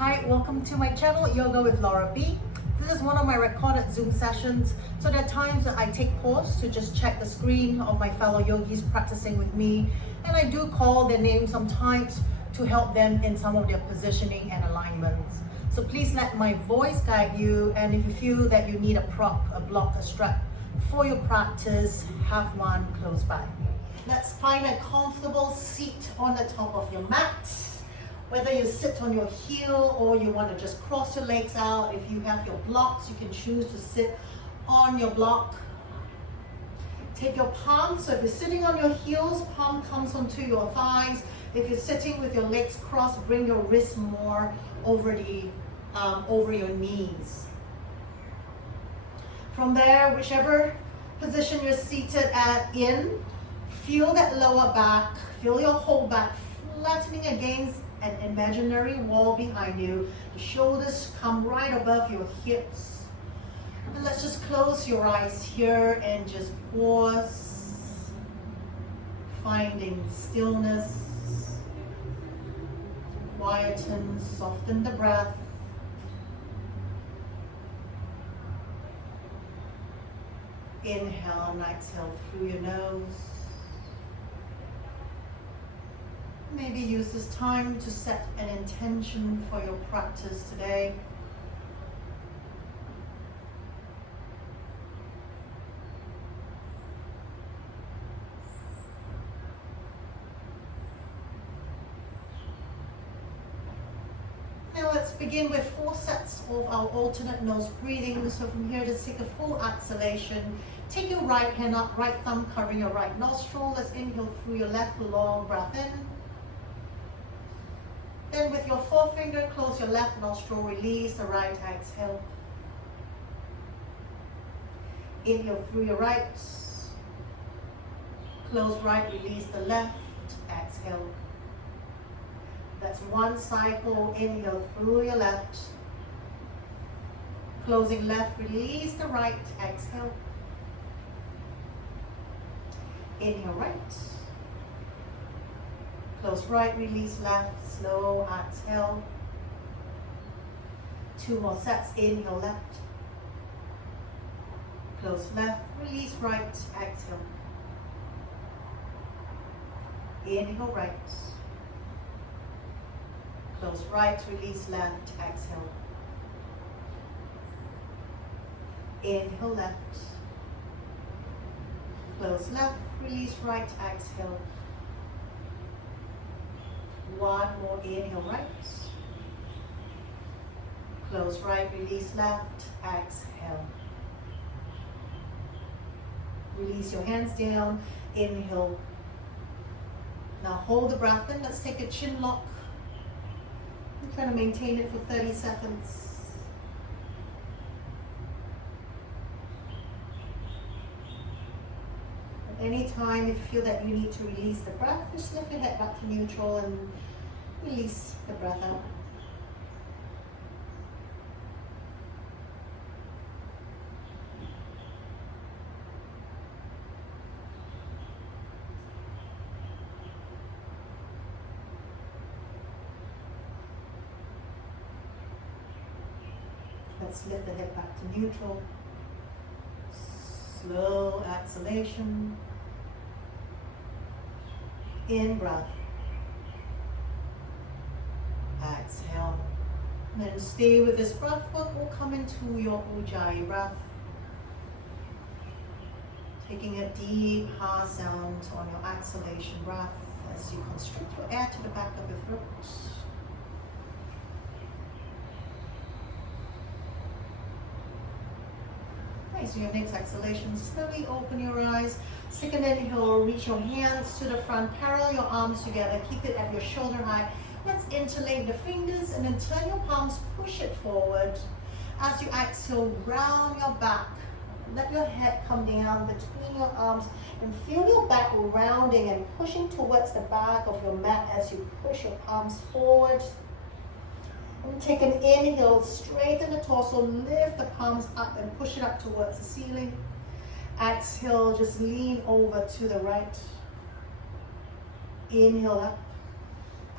Hi, welcome to my channel, Yoga with Laura B. This is one of my recorded Zoom sessions. So there are times that I take pause to just check the screen of my fellow yogis practicing with me. And I do call their names sometimes to help them in some of their positioning and alignments. So please let my voice guide you. And if you feel that you need a prop, a block, a strap for your practice, have one close by. Let's find a comfortable seat on the top of your mat. Whether you sit on your heel or you want to just cross your legs out, if you have your blocks, you can choose to sit on your block. Take your palms, so if you're sitting on your heels, palm comes onto your thighs. If you're sitting with your legs crossed, bring your wrists more over your knees. From there, whichever position you're seated feel that lower back, feel your whole back flattening against an imaginary wall behind you. The shoulders come right above your hips. And let's just close your eyes here and just pause, finding stillness, quieten, soften the breath. Inhale and exhale through your nose. Maybe use this time to set an intention for your practice today. Now let's begin with 4 sets of our alternate nose breathing. So from here, just take a full exhalation. Take your right hand up, right thumb covering your right nostril. Let's inhale through your left, long breath in. Then with your forefinger, close your left nostril, release the right, exhale. Inhale through your right, close right, release the left, exhale. That's one cycle. Inhale through your left, closing left, release the right, exhale. Inhale right, close right, release left, slow exhale. 2 more sets. Inhale left, close left, release right, exhale. Inhale right, close right, release left, exhale. Inhale left, close left, release right, exhale. 1 more. Inhale right, close right, release left, exhale. Release your hands down, inhale. Now hold the breath in. Let's take a chin lock. I'm trying to maintain it for 30 seconds. Anytime you feel that you need to release the breath, just lift your head back to neutral and release the breath out. Let's lift the head back to neutral. Slow exhalation. In breath. Exhale. And then stay with this breath work. We'll come into your Ujjayi breath. Taking a deep ha sound on your exhalation breath as you constrict your air to the back of your throat. So your next exhalation, slowly open your eyes. Second inhale, reach your hands to the front, parallel your arms together, keep it at your shoulder height. Let's interlace the fingers and then turn your palms, push it forward. As you exhale, round your back. Let your head come down between your arms and feel your back rounding and pushing towards the back of your mat as you push your palms forward. And take an inhale, straighten the torso, lift the palms up and push it up towards the ceiling. Exhale, just lean over to the right. Inhale up.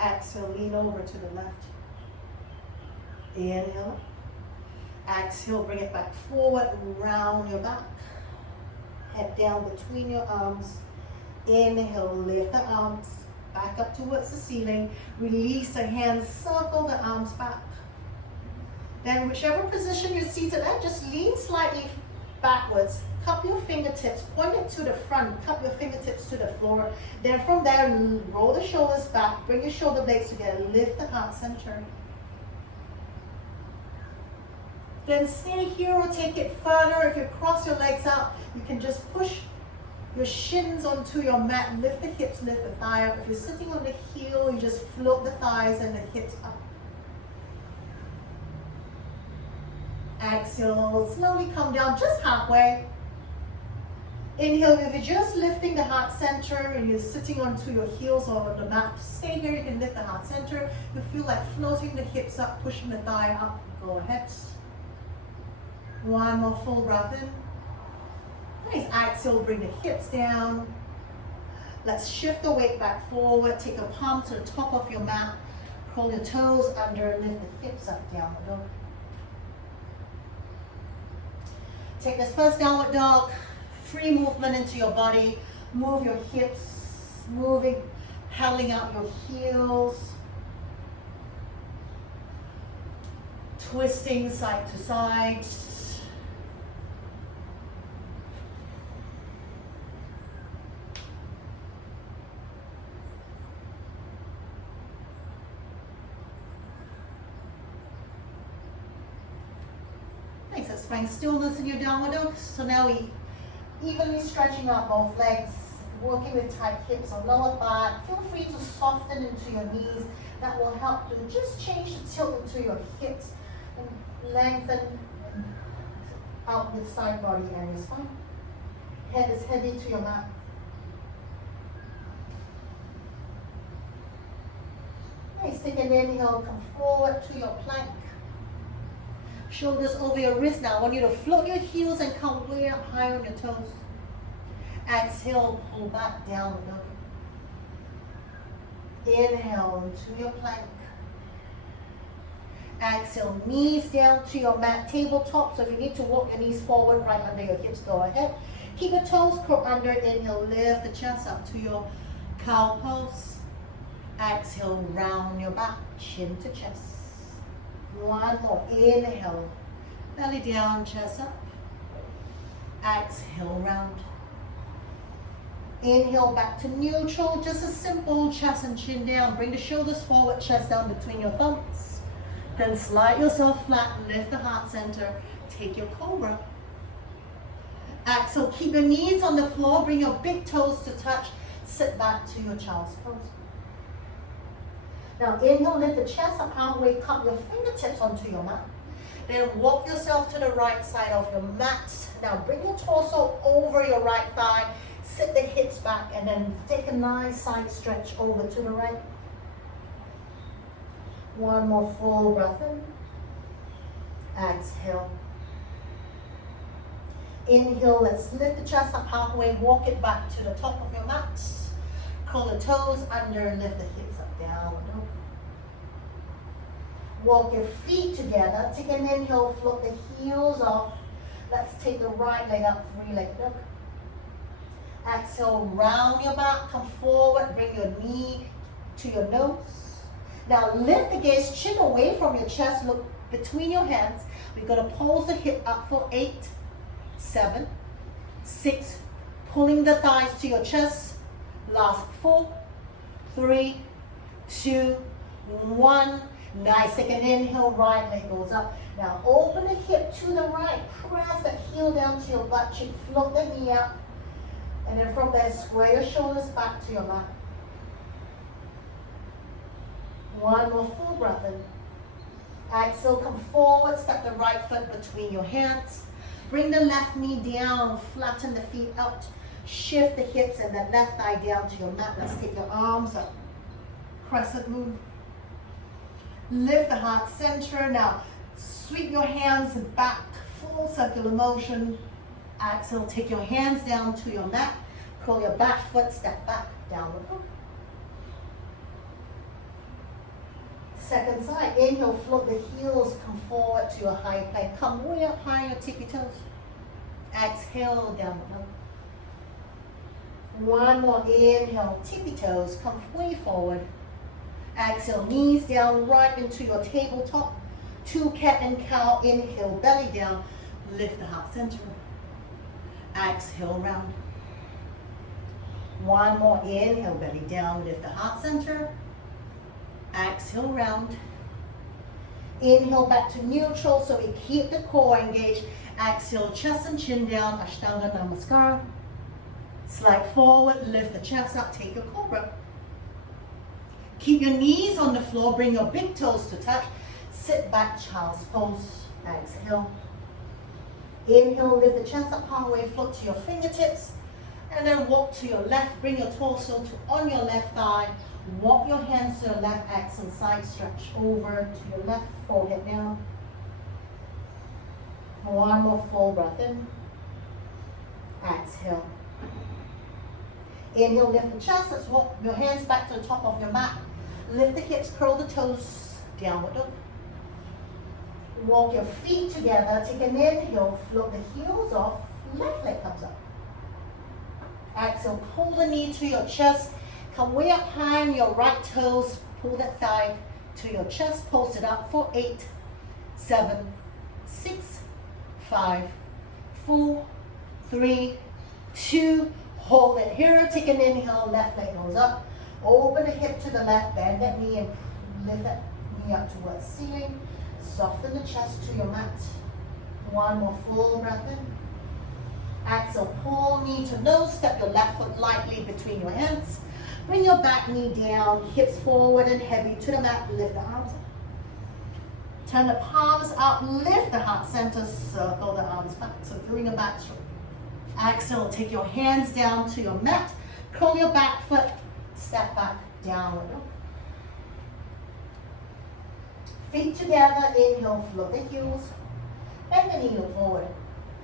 Exhale, lean over to the left. Inhale. Exhale, bring it back forward, round your back. Head down between your arms. Inhale, lift the arms back up towards the ceiling. Release the hands, circle the arms back. Then whichever position you're seated at, just lean slightly backwards. Cup your fingertips, point it to the front, cup your fingertips to the floor. Then from there, roll the shoulders back, bring your shoulder blades together, lift the heart center. Then stay here or take it further. If you cross your legs out, you can just push your shins onto your mat, lift the hips, lift the thigh up. If you're sitting on the heel, you just float the thighs and the hips up. Exhale, slowly come down just halfway. Inhale, if you're just lifting the heart center and you're sitting onto your heels or on the mat, stay here, you can lift the heart center. You feel like floating the hips up, pushing the thigh up, go ahead. One more full breath in. Nice, exhale, bring the hips down. Let's shift the weight back forward, take your palm to the top of your mat, curl your toes under, lift the hips up, downward dog. Take this first downward dog, free movement into your body, move your hips, moving, pedaling out your heels, twisting side to side. Nice, let's find stillness in your downward dog. So now we evenly stretching out both legs, working with tight hips or lower back. Feel free to soften into your knees. That will help to just change the tilt into your hips and lengthen out your side body and your spine. Head is heavy to your mat. Nice, take an inhale, come forward to your plank. Shoulders over your wrist now. I want you to float your heels and come way up high on your toes. Exhale, pull back down. Inhale into your plank. Exhale, knees down to your mat, tabletop. So if you need to walk your knees forward, right under your hips, go ahead. Keep your toes curled under. Inhale, lift the chest up to your cow pose. Exhale, round your back, chin to chest. One more. Inhale, belly down, chest up. Exhale, round. Inhale, back to neutral. Just a simple chest and chin down. Bring the shoulders forward, chest down between your thumbs. Then slide yourself flat and lift the heart center. Take your cobra. Exhale, keep your knees on the floor. Bring your big toes to touch. Sit back to your child's pose. Now inhale, lift the chest up halfway, cup your fingertips onto your mat. Then walk yourself to the right side of your mat. Now bring your torso over your right thigh, sit the hips back, and then take a nice side stretch over to the right. One more full breath in. Exhale. Inhale, let's lift the chest up halfway, walk it back to the top of your mat. Curl the toes under, lift the hips up, down. Walk your feet together. Take an inhale, float the heels off. Let's take the right leg up, three-legged dog. Exhale, round your back, come forward, bring your knee to your nose. Now lift the gaze, chin away from your chest, look between your hands. We're going to pulse the hip up for 8, 7, 6, pulling the thighs to your chest. Last 4, 3, 2, 1. Nice, take an inhale, right leg goes up. Now open the hip to the right, press the heel down to your butt cheek, float the knee up. And then from there, square your shoulders back to your mat. One more full breath in. Exhale, come forward, step the right foot between your hands. Bring the left knee down, flatten the feet out. Shift the hips and the left thigh down to your mat. Let's take your arms up. Crescent moon. Lift the heart center. Now, sweep your hands back, full circular motion. Exhale, take your hands down to your mat. Curl your back foot, step back, downward dog. Second side, inhale, float the heels, come forward to a high plank. Come way up high, your tippy toes. Exhale, downward dog. One more inhale, tippy toes, come way forward. Exhale, knees down, right into your tabletop. 2 cat and cow, inhale, belly down, lift the heart center. Exhale, round. One more inhale, belly down, lift the heart center. Exhale, round. Inhale back to neutral, so we keep the core engaged. Exhale, chest and chin down, Ashtanga Namaskar. Slide forward, lift the chest up, take your cobra. Keep your knees on the floor, bring your big toes to touch. Sit back, child's pose. Exhale. Inhale, lift the chest up halfway, float to your fingertips. And then walk to your left, bring your torso to on your left thigh. Walk your hands to your left axle, side stretch over to your left, forehead down. One more full breath in. Exhale. Inhale, lift the chest. Let's walk your hands back to the top of your mat. Lift the hips, curl the toes, downward dog. Walk your feet together. Take an inhale, float the heels off. Left leg comes up. Exhale, pull the knee to your chest. Come way up high on your right toes. Pull that thigh to your chest. Pulse it up for 8, 7, 6, 5, 4, 3, 2. Hold it here. Take an inhale. Left leg goes up. Open the hip to the left. Bend that knee and lift that knee up towards the ceiling. Soften the chest to your mat. One more full breath in. Exhale, pull knee to nose. Step your left foot lightly between your hands. Bring your back knee down, hips forward and heavy to the mat. Lift the arms up. Turn the palms up, lift the heart center, circle the arms back. So doing a back stroke. Exhale, take your hands down to your mat. Curl your back foot, step back, downward dog. Feet together, inhale, float the heels. Bend the knee, look forward.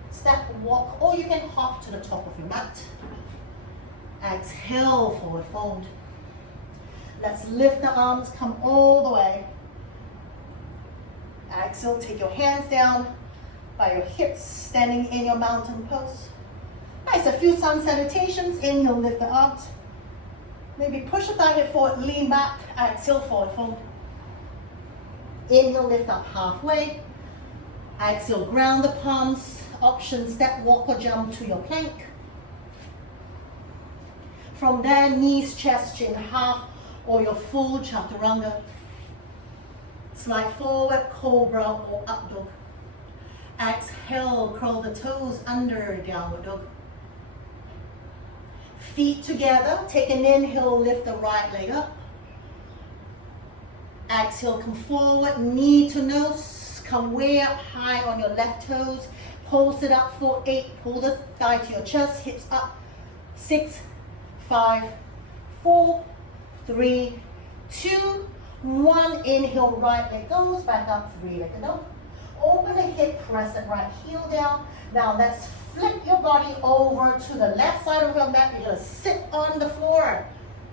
Step, walk, or you can hop to the top of your mat. Exhale, forward fold. Let's lift the arms, come all the way. Exhale, take your hands down by your hips, standing in your mountain pose. Nice, a few sun salutations. Inhale, lift the arms. Maybe push the thigh hip forward, lean back. Exhale, forward fold. Inhale, lift up halfway. Exhale, ground the palms. Option, step, walk or jump to your plank. From there, knees, chest, chin, half, or your full chaturanga. Slide forward, cobra or up dog. Exhale, curl the toes under, downward dog. Feet together, take an inhale, lift the right leg up. Exhale, come forward, knee to nose, come way up high on your left toes. Pulse it up for 8, pull the thigh to your chest, hips up. 6, 5, 4, 3, 2, 1. Inhale, right leg goes back up, 3-legged dog. Open the hip, press the right heel down. Now let's flip your body over to the left side of your mat. You're gonna sit on the floor.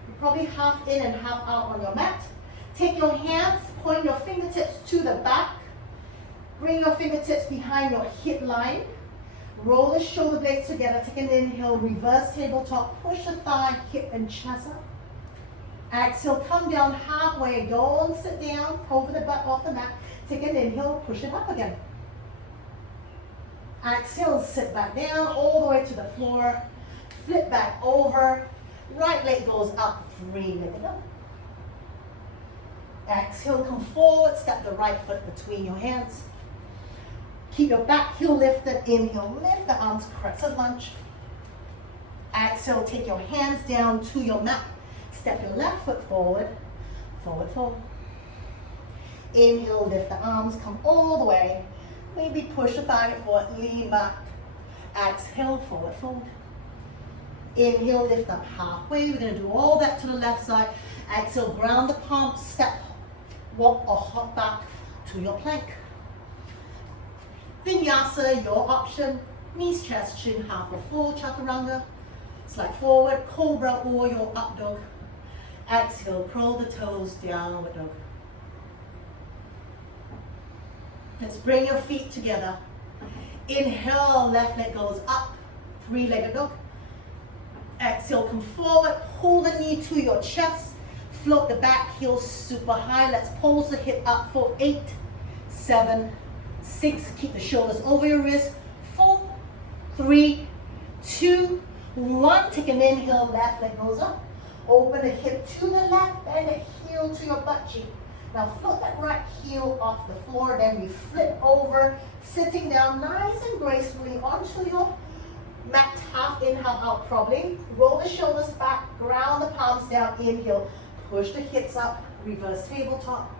You're probably half in and half out on your mat. Take your hands, point your fingertips to the back. Bring your fingertips behind your hip line. Roll the shoulder blades together. Take an inhale, reverse tabletop. Push the thigh, hip and chest up. Exhale, come down halfway. Don't sit down, over the butt off the mat. Take an inhale, push it up again. Exhale, sit back down, all the way to the floor. Flip back over. Right leg goes up, 3-legged dog. Exhale, come forward, step the right foot between your hands. Keep your back heel lifted. Inhale, lift the arms, crescent lunge. Exhale, take your hands down to your mat. Step your left foot forward, forward fold. Inhale, lift the arms, come all the way. Maybe push the thigh forward, lean back. Exhale, forward fold. Inhale, lift up halfway. We're going to do all that to the left side. Exhale, ground the palms, step, walk or hop back to your plank. Vinyasa, your option. Knees, chest, chin, half or full chaturanga. Slide forward, cobra or your up dog. Exhale, curl the toes, downward dog. Let's bring your feet together. Inhale, left leg goes up, three-legged dog. Exhale, come forward, pull the knee to your chest, float the back heel super high. Let's pulse the hip up for 8, 7, 6. Keep the shoulders over your wrist. 4, 3, 2, 1. Take an inhale, left leg goes up. Open the hip to the left, bend the heel to your butt cheek. Now float that right heel off the floor, then we flip over, sitting down nice and gracefully onto your mat. Half inhale out probably. Roll the shoulders back, ground the palms down, inhale. Push the hips up, reverse tabletop.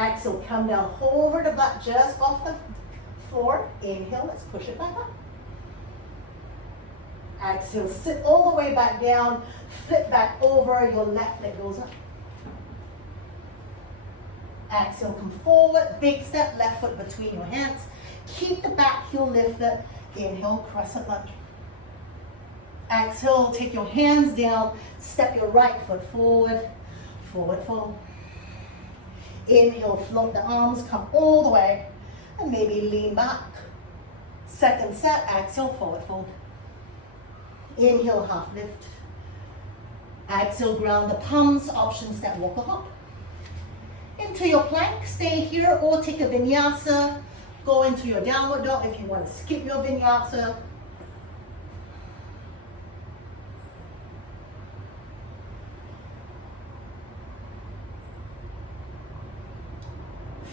Exhale, come down, hover the butt just off the floor. Inhale, let's push it back up. Exhale, sit all the way back down, flip back over, your left leg goes up. Exhale, come forward, big step, left foot between your hands. Keep the back heel lifted. Inhale, crescent lunge. Exhale, take your hands down, step your right foot forward, forward fold. Inhale, float the arms, come all the way, and maybe lean back. Second set, exhale, forward fold. Inhale, half lift. Exhale, ground the palms, option step, walk or hop. Into your plank, stay here or take a vinyasa. Go into your downward dog if you want to skip your vinyasa.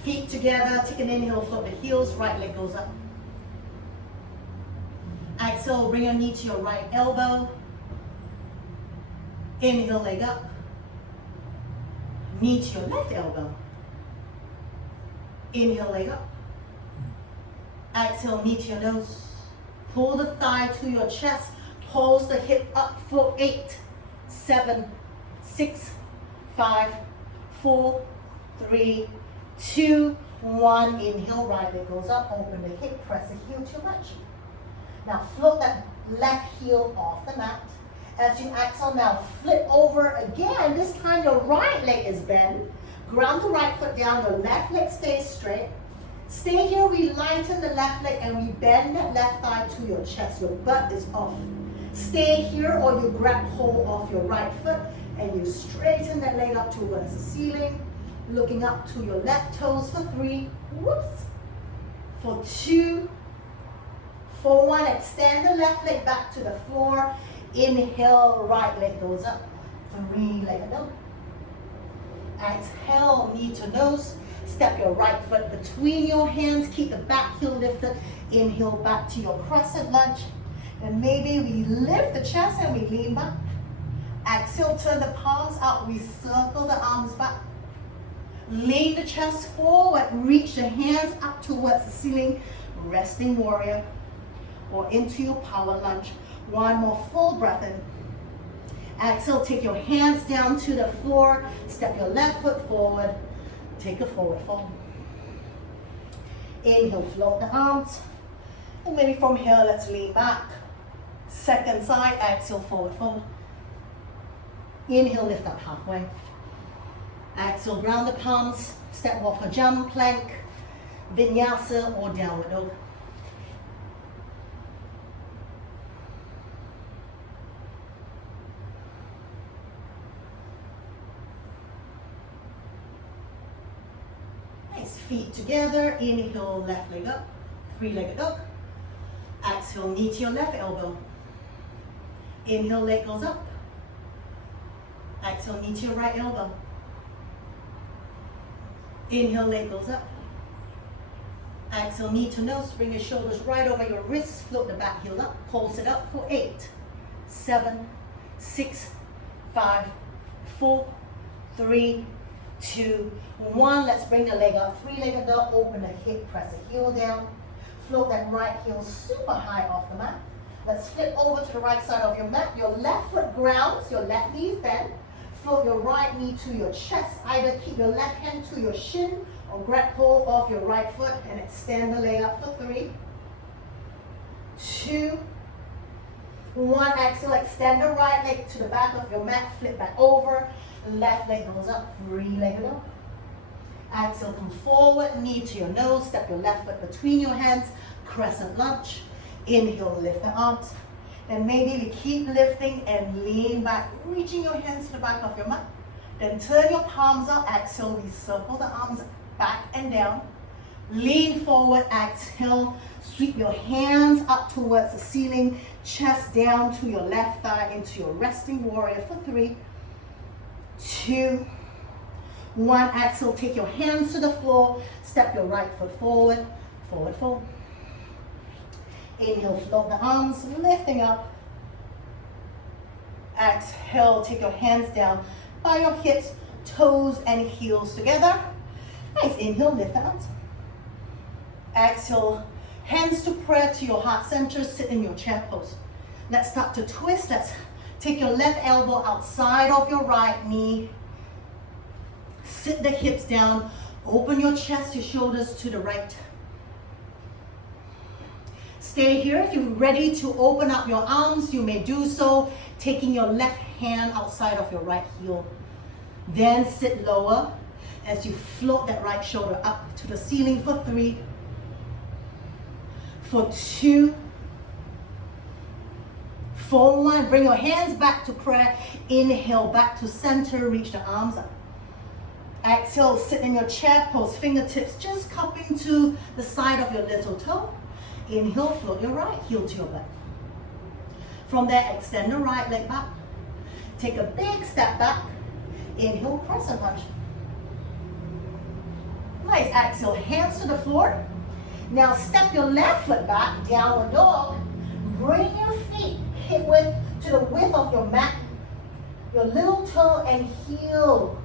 Feet together, take an inhale, float the heels, right leg goes up. Exhale, bring your knee to your right elbow. Inhale, leg up. Knee to your left elbow. Inhale, leg up. Exhale, knee to your nose. Pull the thigh to your chest. Pulse the hip up for 8, 7, 6, 5, 4, 3, 2, 1. Inhale, right leg goes up. Open the hip, press the heel to your butt cheek. Now float that left heel off the mat. As you exhale now, flip over again. This time your right leg is bent. Ground the right foot down, your left leg stays straight. Stay here, we lighten the left leg and we bend that left thigh to your chest. Your butt is off. Stay here or you grab hold of your right foot and you straighten that leg up towards the ceiling. Looking up to your left toes for 3, whoops, for 2, for 1. Extend the left leg back to the floor. Inhale, right leg goes up, 3-legged dog. Exhale, knee to nose. Step your right foot between your hands. Keep the back heel lifted. Inhale back to your crescent lunge. And maybe we lift the chest and we lean back. Exhale, turn the palms out. We circle the arms back. Lean the chest forward. Reach the hands up towards the ceiling. Resting warrior. Or into your power lunge. One more full breath in. Exhale, take your hands down to the floor. Step your left foot forward. Take a forward fold. Inhale, float the arms. And maybe from here, let's lean back. Second side, exhale, forward fold. Inhale, lift up halfway. Exhale, ground the palms. Step, walk or jump, plank, vinyasa, or downward dog. Feet together, inhale, left leg up, 3-legged dog. Exhale, knee to your left elbow. Inhale, leg goes up. Exhale, knee to your right elbow. Inhale, leg goes up. Exhale, knee to nose, bring your shoulders right over your wrists, float the back heel up, pulse it up for 8, 7, 6, 5, 4, 3, 2, 1. Let's bring the leg up. 3-legged dog. Open the hip. Press the heel down. Float that right heel super high off the mat. Let's flip over to the right side of your mat. Your left foot grounds. Your left knee is bent. Float your right knee to your chest. Either keep your left hand to your shin or grab hold of your right foot and extend the leg up for 3, 2, 1. Exhale. Extend the right leg to the back of your mat. Flip back over. Left leg goes up, 3-legged dog. Exhale, come forward, knee to your nose, step your left foot between your hands, crescent lunge. Inhale, lift the arms. Then maybe we keep lifting and lean back, reaching your hands to the back of your mat. Then turn your palms up, exhale, we circle the arms back and down. Lean forward, exhale, sweep your hands up towards the ceiling, chest down to your left thigh into your resting warrior for 3, 2, 1. Exhale, take your hands to the floor, step your right foot forward, forward fold. Inhale, float the arms, lifting up. Exhale, take your hands down by your hips, toes and heels together. Nice, inhale, lift the arms. Exhale, hands to prayer to your heart center, sit in your chair pose. Let's start to twist. Let's take your left elbow outside of your right knee. Sit the hips down, open your chest, your shoulders to the right. Stay here. If you're ready to open up your arms, you may do so, taking your left hand outside of your right heel. Then sit lower as you float that right shoulder up to the ceiling for 3, for 2, for 1. Bring your hands back to prayer. Inhale, back to center, reach the arms up. Exhale, sit in your chair pose, fingertips just cupping to the side of your little toe. Inhale, float your right heel to your back. From there, extend the right leg back. Take a big step back. Inhale, crescent lunge. Nice, exhale, hands to the floor. Now step your left foot back, downward dog. Bring your feet hip width to the width of your mat. Your little toe and heel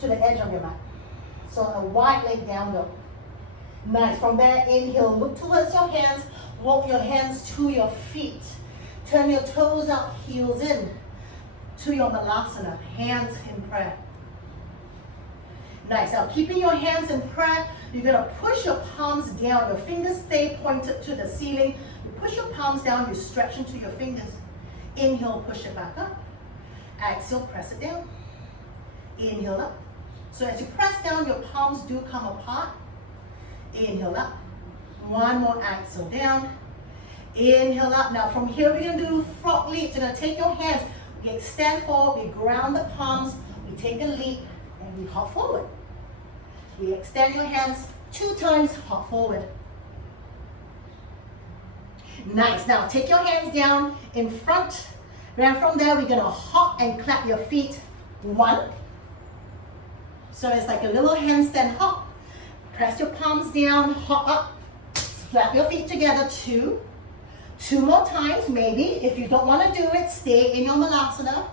to the edge of your mat. So a wide leg down dog. Nice, from there, inhale, look towards your hands. Walk your hands to your feet. Turn your toes out, heels in to your malasana, hands in prayer. Nice, now keeping your hands in prayer, you're gonna push your palms down. Your fingers stay pointed to the ceiling. You push your palms down, you stretch into your fingers. Inhale, push it back up. Exhale, press it down. Inhale up. So as you press down, your palms do come apart. Inhale up. One more, exhale down. Inhale up. Now from here, we're gonna do frog leaps. You're gonna take your hands, we extend forward, we ground the palms, we take a leap, and we hop forward. We extend your hands 2 times, hop forward. Nice, now take your hands down in front. Then from there, we're gonna hop and clap your feet. 1. So it's like a little handstand hop. Press your palms down, hop up, slap your feet together. 2. 2 more times, maybe. If you don't want to do it, stay in your malasana.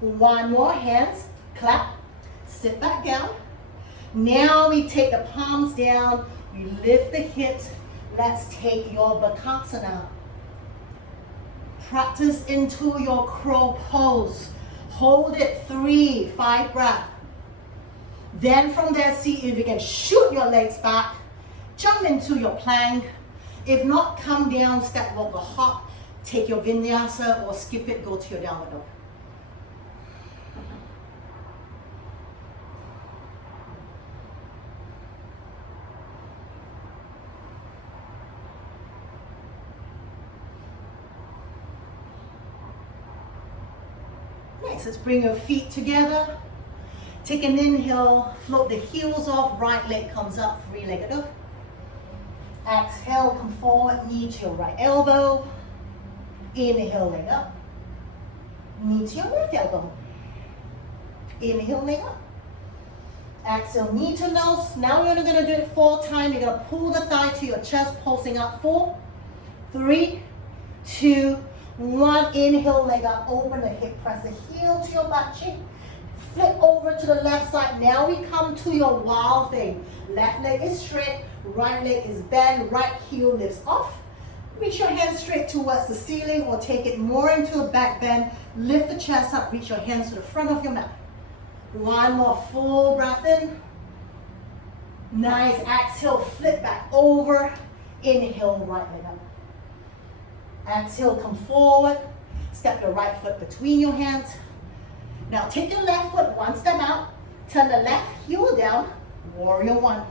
1 more, hands, clap, sit back down. Now we take the palms down, we lift the hips. Let's take your bakasana. Practice into your crow pose. Hold it 3, 5 breaths. Then from there, see if you can shoot your legs back, jump into your plank. If not, come down, step, walk, or hop. Take your vinyasa or skip it, go to your downward dog. Next, let's bring your feet together. Take an inhale, float the heels off, right leg comes up, 3-legged dog. Exhale, come forward, knee to your right elbow. Inhale, leg up. Knee to your left elbow. Inhale, leg up. Exhale, knee to nose. Now we're gonna do it 4 times. You're gonna pull the thigh to your chest, pulsing up. 4, 3, 2, 1. Inhale, leg up, open the hip, press the heel to your back cheek. Flip over to the left side. Now we come to your wild thing. Left leg is straight, right leg is bent, right heel lifts off. Reach your hands straight towards the ceiling or take it more into a back bend. Lift the chest up, reach your hands to the front of your mat. 1 more full breath in. Nice, exhale, flip back over. Inhale, right leg up. Exhale, come forward. Step your right foot between your hands. Now take your left foot 1 step out, turn the left heel down, warrior one.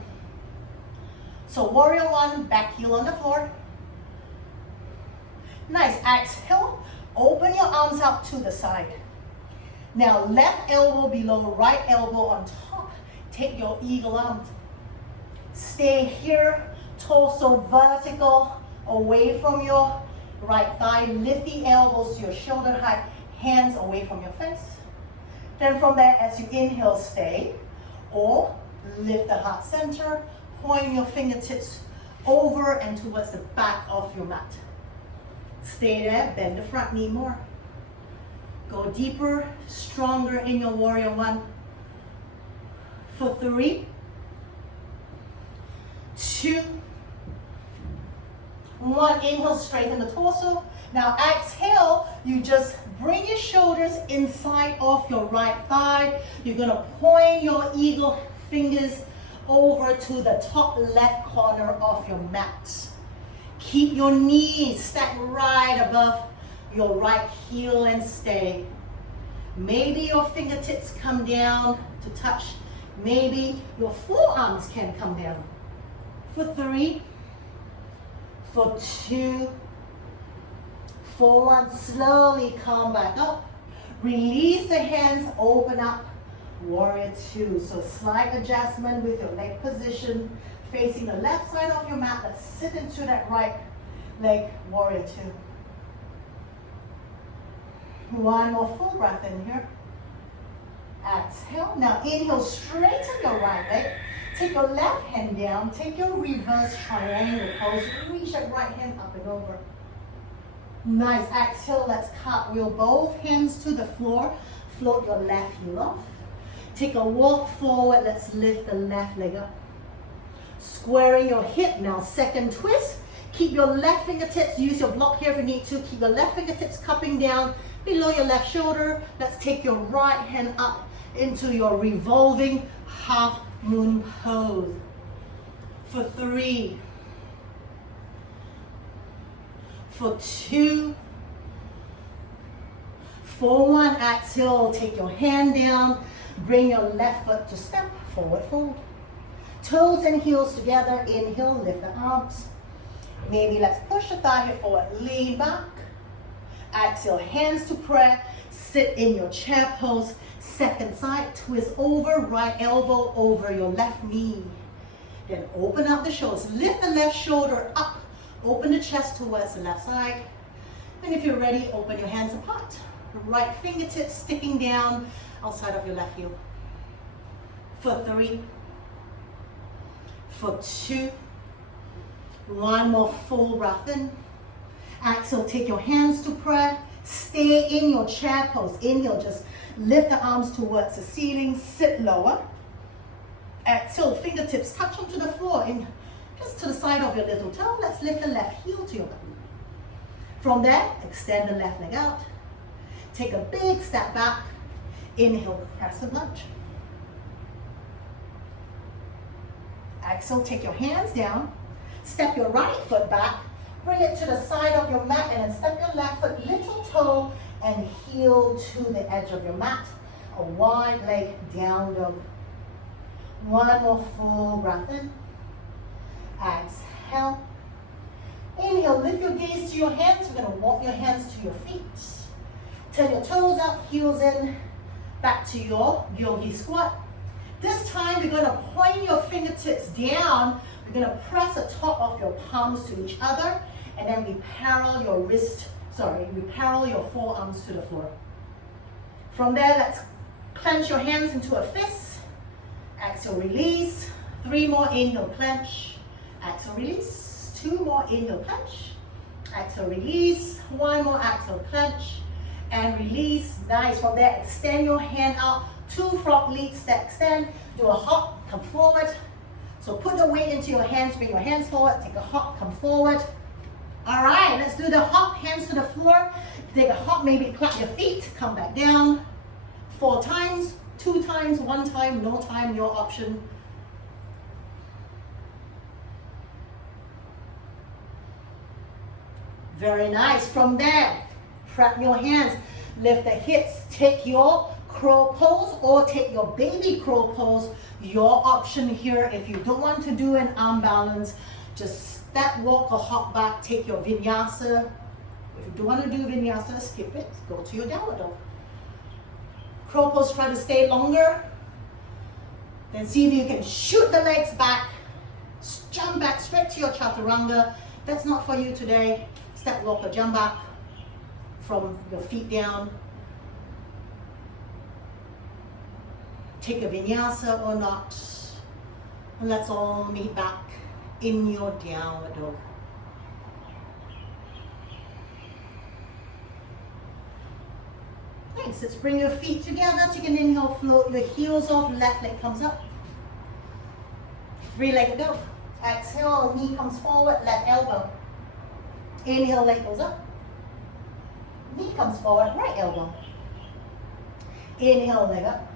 So warrior one, back heel on the floor. Nice, exhale, open your arms out to the side. Now left elbow below, right elbow on top. Take your eagle arms. Stay here, torso vertical, away from your right thigh. Lift the elbows to your shoulder height, hands away from your face. Then from there, as you inhale, stay, or lift the heart center, point your fingertips over and towards the back of your mat. Stay there, bend the front knee more. Go deeper, stronger in your warrior one. For 3, 2, 1. Inhale, straighten the torso. Now exhale, you just bring your shoulders inside of your right thigh. You're gonna point your eagle fingers over to the top left corner of your mat. Keep your knees stacked right above your right heel and stay. Maybe your fingertips come down to touch. Maybe your forearms can come down. For 3, for 2, for 1, slowly come back up. Release the hands, open up, warrior 2. So slight adjustment with your leg position, facing the left side of your mat. Let's sit into that right leg, warrior 2. 1 more full breath in here. Exhale. Now inhale, straighten your right leg. Take your left hand down. Take your reverse triangle pose. Reach that right hand up and over. Nice. Exhale. Let's cartwheel both hands to the floor. Float your left heel off. Take a walk forward. Let's lift the left leg up. Squaring your hip. Now second twist. Keep your left fingertips. Use your block here if you need to. Keep your left fingertips cupping down below your left shoulder. Let's take your right hand up into your revolving half moon pose. For 3, for 2, for 1. Exhale, take your hand down, bring your left foot to step, forward fold. Toes and heels together, inhale, lift the arms. Maybe let's push the thigh here forward, lean back. Exhale, hands to prayer, sit in your chair pose. Second side, twist over, right elbow over your left knee. Then open up the shoulders, lift the left shoulder up, open the chest towards the left side. And if you're ready, open your hands apart. Right fingertips sticking down outside of your left heel. For 3, for 2, 1 more full breath in. Exhale, take your hands to prayer. Stay in your chair pose. Inhale, just lift the arms towards the ceiling, sit lower. Exhale, fingertips touch onto the floor and just to the side of your little toe. Let's lift the left heel to your belly. From there, extend the left leg out. Take a big step back. Inhale, crescent lunge. Exhale, take your hands down. Step your right foot back. Bring it to the side of your mat and then step your left foot, little toe and heel to the edge of your mat. A wide leg down dog. 1 more full breath in. Exhale. Inhale, lift your gaze to your hands. We're going to walk your hands to your feet. Turn your toes up, heels in, back to your yogi squat. This time we're going to point your fingertips down. We're going to press the top of your palms to each other, and then we parallel your forearms to the floor. From there, let's clench your hands into a fist. Exhale, release. 3 more, inhale, clench. Exhale, release. 2 more, inhale, clench. Exhale, release. 1 more, exhale, clench. And release. Nice. From there, extend your hand out. 2 frog legs that extend. Do a hop, come forward. So put the weight into your hands, bring your hands forward, take a hop, come forward. All right, let's do the hop, hands to the floor. Take a hop, maybe clap your feet, come back down. 4 times, 2 times, 1 time, no time, your option. Very nice. From there, prep your hands, lift the hips, take your crow pose or take your baby crow pose. Your option here. If you don't want to do an arm balance, just step, walk, or hop back. Take your vinyasa. If you don't want to do vinyasa, skip it. Go to your downward dog. Crow pose, try to stay longer. Then see if you can shoot the legs back. Jump back straight to your chaturanga. That's not for you today. Step, walk, or jump back from your feet down. Take a vinyasa or not. And let's all meet back in your downward dog. Nice. Let's bring your feet together. Take an inhale, float your heels off. Left leg comes up. Three-legged dog. Exhale, knee comes forward, left elbow. Inhale, leg goes up. Knee comes forward, right elbow. Inhale, leg up.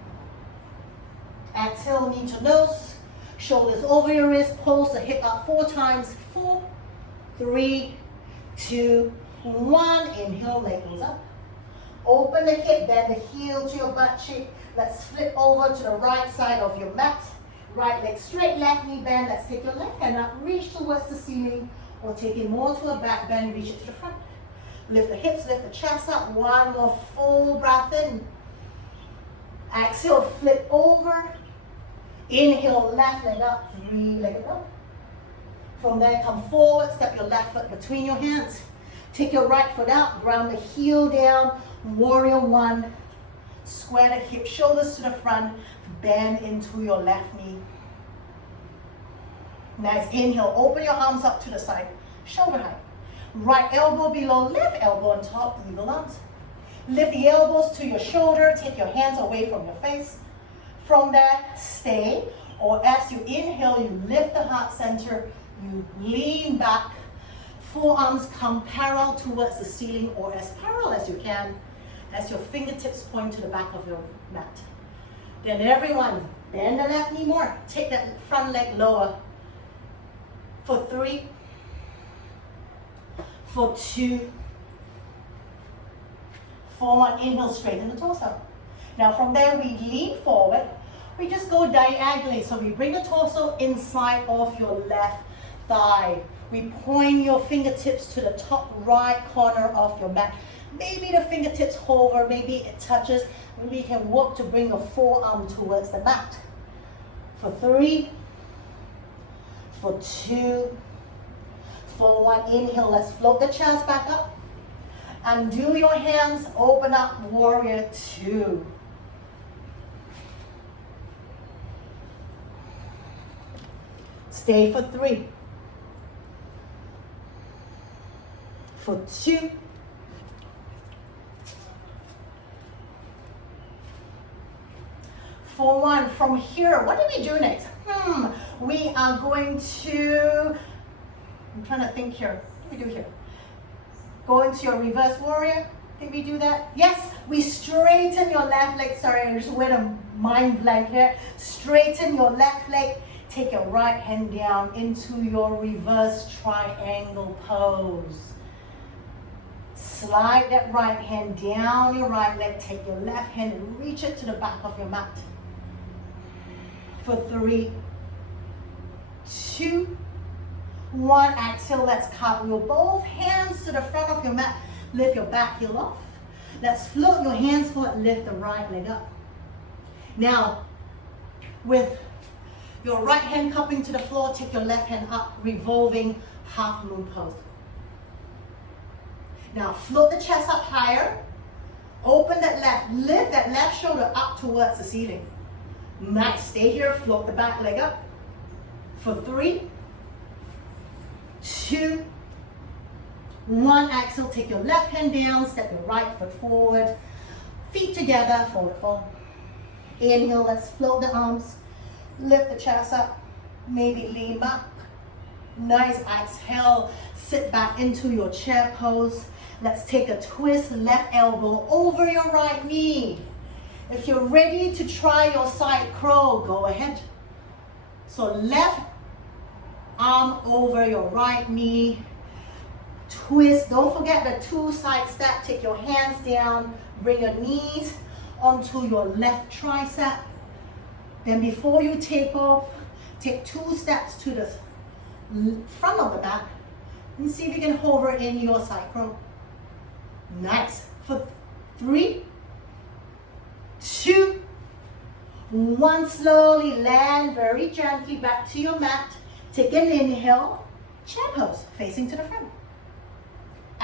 Exhale, knee to nose. Shoulders over your wrist. Pulse the hip up 4 times. 4, 3, 2, 1. Inhale, leg goes up. Open the hip, bend the heel to your butt cheek. Let's flip over to the right side of your mat. Right leg straight, left knee bend. Let's take your left hand up, reach towards the ceiling, or take it more to a back bend, reach it to the front. Lift the hips, lift the chest up. One more full breath in. Exhale, flip over. Inhale, left leg up, 3-legged dog. From there, come forward, step your left foot between your hands. Take your right foot out, ground the heel down, warrior 1. Square the hip, shoulders to the front, bend into your left knee. Nice, inhale, open your arms up to the side, shoulder height. Right elbow below, left elbow on top, eagle arms. Lift the elbows to your shoulder, take your hands away from your face. From there, stay, or as you inhale, you lift the heart center, you lean back, forearms come parallel towards the ceiling or as parallel as you can, as your fingertips point to the back of your mat. Then everyone, bend the left knee more, take that front leg lower. For 3, for 2, for 1, inhale, straighten the torso. Now from there, we lean forward. We just go diagonally. So we bring the torso inside of your left thigh. We point your fingertips to the top right corner of your mat. Maybe the fingertips hover, maybe it touches. Maybe you can work to bring your forearm towards the mat. For 3, for 2, for 1, inhale, let's float the chest back up. Undo your hands, open up, warrior 2. Stay for 3. For 2. For 1. From here, what do we do next? We are going to, I'm trying to think here. What do we do here? Go into your reverse warrior. Did we do that? Yes, we straighten your left leg. Sorry, I just went a mind blank here. Straighten your left leg. Take your right hand down into your reverse triangle pose. Slide that right hand down your right leg. Take your left hand and reach it to the back of your mat. For 3, 2, 1. Exhale, let's cartwheel both hands to the front of your mat. Lift your back heel off. Let's float your hands forward, lift the right leg up. Now, with your right hand cupping to the floor, take your left hand up, revolving half moon pose. Now, float the chest up higher. Open that left, lift that left shoulder up towards the ceiling. Nice, stay here, float the back leg up. For 3, 2, 1. Exhale, take your left hand down, step your right foot forward. Feet together, forward fold. Inhale, let's float the arms. Lift the chest up, maybe lean back. Nice, exhale, sit back into your chair pose. Let's take a twist, left elbow over your right knee. If you're ready to try your side crow, go ahead. So left arm over your right knee. Twist, don't forget the 2 side step. Take your hands down, bring your knees onto your left tricep. Then before you take off, take 2 steps to the front of the back and see if you can hover in your sacrum. Nice. For 3, 2, 1, slowly land very gently back to your mat. Take an inhale, chair pose, facing to the front.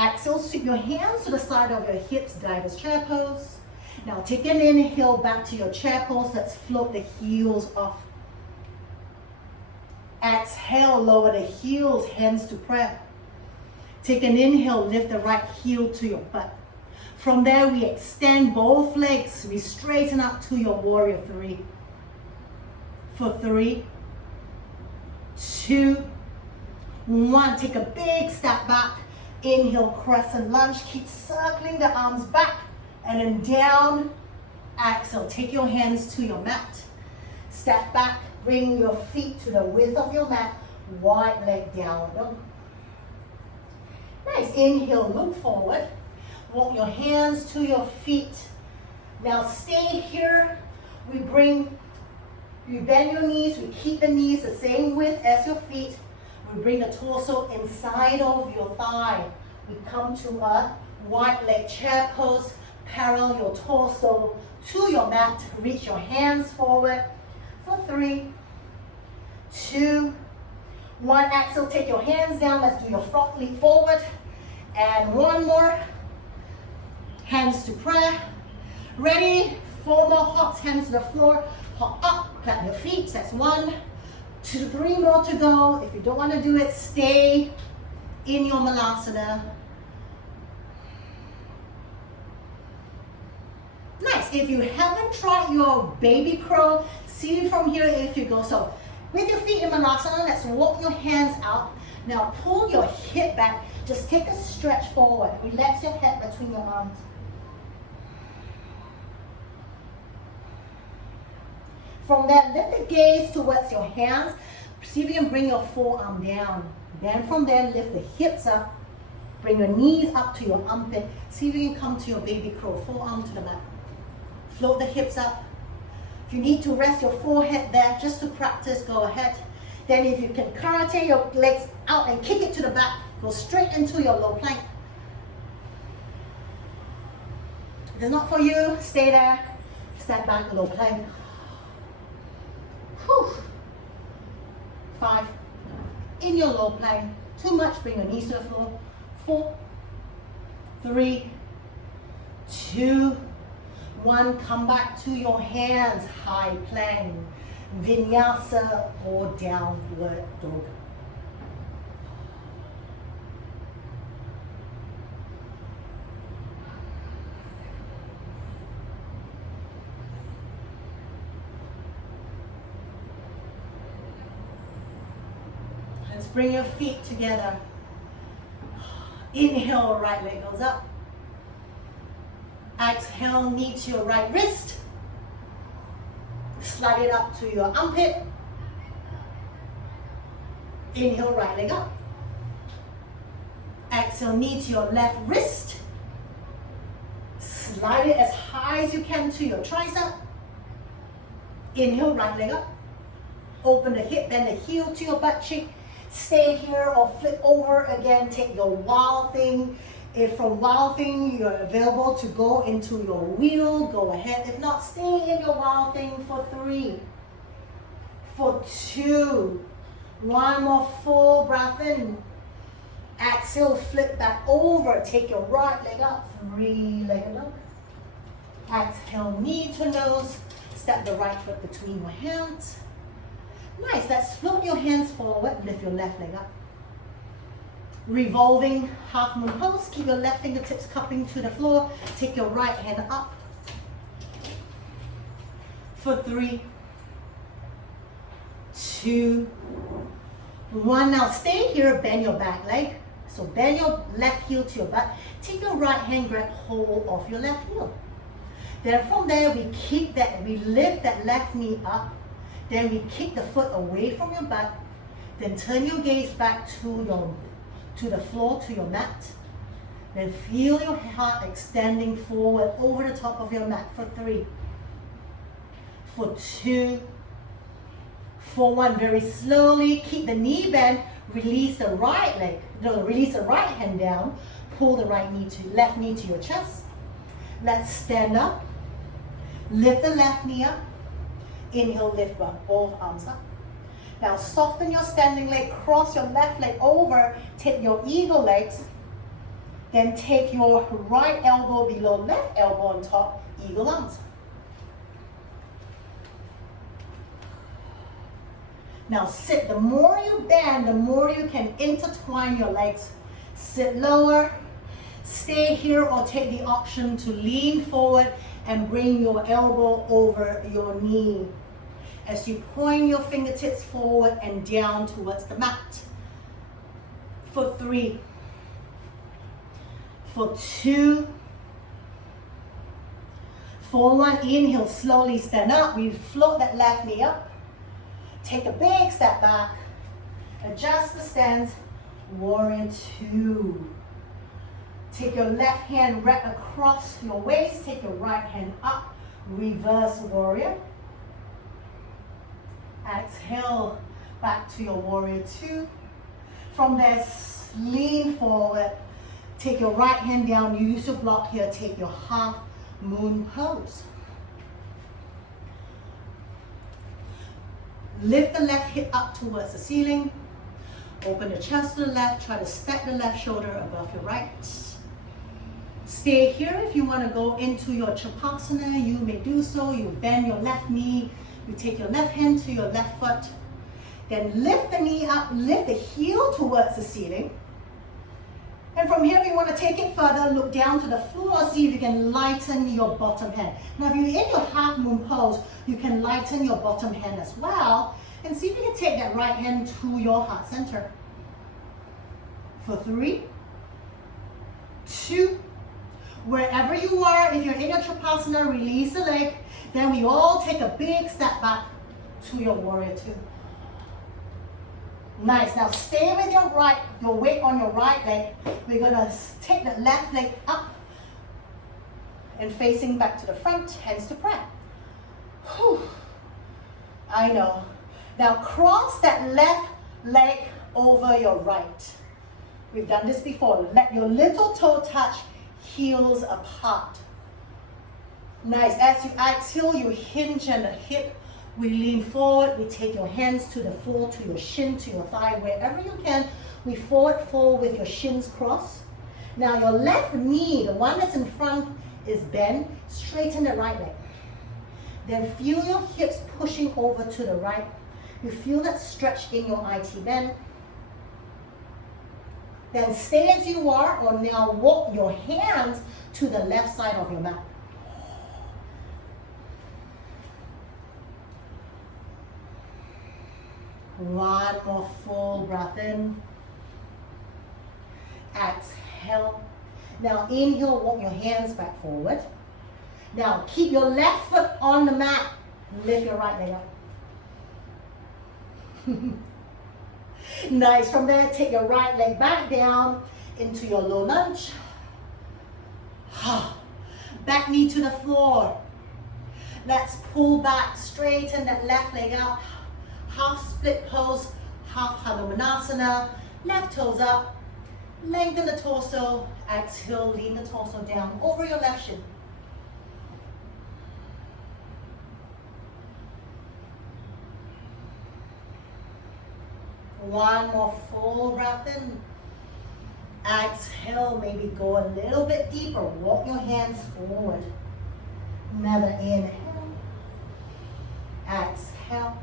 Exhale, sweep your hands to the side of your hips, diver's chair pose. Now take an inhale back to your chair pose. Let's float the heels off. Exhale, lower the heels, hands to prayer. Take an inhale, lift the right heel to your butt. From there, we extend both legs. We straighten up to your warrior 3. For 3, 2, 1. Take a big step back. Inhale, crescent lunge. Keep circling the arms back and then down. Exhale, take your hands to your mat. Step back, bring your feet to the width of your mat. Wide leg down dog. Nice. Inhale, look forward. Walk your hands to your feet. Now stay here. You bend your knees. We keep the knees the same width as your feet. We bring the torso inside of your thigh. We come to a wide leg chair pose. Parallel your torso to your mat. Reach your hands forward. For 3, 2, 1. Exhale, take your hands down. Let's do your front leap forward. And 1 more. Hands to prayer. Ready? 4 more hops. Hands to the floor. Hop up. Clap your feet. That's 1, 2, 3 more to go. If you don't want to do it, stay in your malasana. Nice. If you haven't tried your baby crow, see from here if you go. So with your feet in malasana, let's walk your hands out. Now pull your hip back. Just take a stretch forward. Relax your head between your arms. From there, lift the gaze towards your hands. See if you can bring your forearm down. Then from there, lift the hips up. Bring your knees up to your armpit. See if you can come to your baby crow. Forearm to the mat. Float the hips up. If you need to rest your forehead there just to practice, go ahead. Then if you can karate your legs out and kick it to the back, go straight into your low plank. If it's not for you, stay there. Step back, low plank. Whew. 5. In your low plank. Too much, bring your knees to the floor. 4, 3, 2, 1. Come back to your hands. High plank. Vinyasa or downward dog. Let's bring your feet together. Inhale, right leg goes up. Exhale, knee to your right wrist. Slide it up to your armpit. Inhale, right leg up. Exhale, knee to your left wrist. Slide it as high as you can to your tricep. Inhale, right leg up. Open the hip, bend the heel to your butt cheek. Stay here or flip over again. Take your wild thing. If from wild thing you're available to go into your wheel, go ahead. If not, stay in your wild thing for 3, for 2, 1 more full breath in. Exhale, flip back over. Take your right leg up, 3-legged dog. Exhale, knee to nose. Step the right foot between your hands. Nice, let's float your hands forward, lift your left leg up. Revolving half moon pose, keep your left fingertips cupping to the floor. Take your right hand up. For 3, 2, 1. Now stay here, bend your back leg. So bend your left heel to your butt. Take your right hand, grab hold of your left heel. Then from there, we lift that left knee up. Then we kick the foot away from your butt. Then turn your gaze back to the floor, to your mat. Then feel your heart extending forward over the top of your mat for 3, for 2, for 1. Very slowly, keep the knee bent, release the right leg, release the right hand down, pull the left knee to your chest. Let's stand up, lift the left knee up, inhale, lift both arms up. Now soften your standing leg, cross your left leg over, take your eagle legs, then take your right elbow below left elbow on top, eagle arms. Now sit, the more you bend, the more you can intertwine your legs. Sit lower, stay here, or take the option to lean forward and bring your elbow over your knee as you point your fingertips forward and down towards the mat. For 3, for 2, for 1, inhale, slowly stand up. We float that left knee up. Take a big step back, adjust the stance, warrior 2. Take your left hand, wrap across your waist, take your right hand up, reverse warrior. Exhale, back to your warrior 2. From there, lean forward, take your right hand down, use your block here, take your half moon pose. Lift the left hip up towards the ceiling. Open the chest to the left. Try to stack the left shoulder above your right. Stay here. If you want to go into your Chapasana, you may do so. You bend your left knee. You take your left hand to your left foot. Then lift the knee up. Lift the heel towards the ceiling. And from here, if you want to take it further, look down to the floor, see if you can lighten your bottom hand. Now, if you're in your half moon pose, you can lighten your bottom hand as well. And see if you can take that right hand to your heart center. For 3, 2, wherever you are, if you're in your Chapasana, release the leg. Then we all take a big step back to your warrior 2. Nice. Now stay with your weight on your right leg. We're gonna take the left leg up and facing back to the front, hands to prayer. Whew. I know. Now cross that left leg over your right. We've done this before. Let your little toe touch, heels apart. Nice. As you exhale, you hinge on the hip. We lean forward, we take your hands to the floor, to your shin, to your thigh, wherever you can. We forward fold with your shins crossed. Now your left knee, the one that's in front, is bent. Straighten the right leg. Then feel your hips pushing over to the right. You feel that stretch in your IT bend. Then stay as you are, or now walk your hands to the left side of your mat. One more full breath in. Exhale. Now inhale, walk your hands back forward. Now keep your left foot on the mat. Lift your right leg up. Nice. From there, take your right leg back down into your low lunge. Back knee to the floor. Let's pull back, straighten that left leg out. Half split pose, half Hanumanasana. Left toes up. Lengthen the torso. Exhale, lean the torso down over your left shin. One more full breath in. Exhale, maybe go a little bit deeper. Walk your hands forward. Another inhale. Exhale.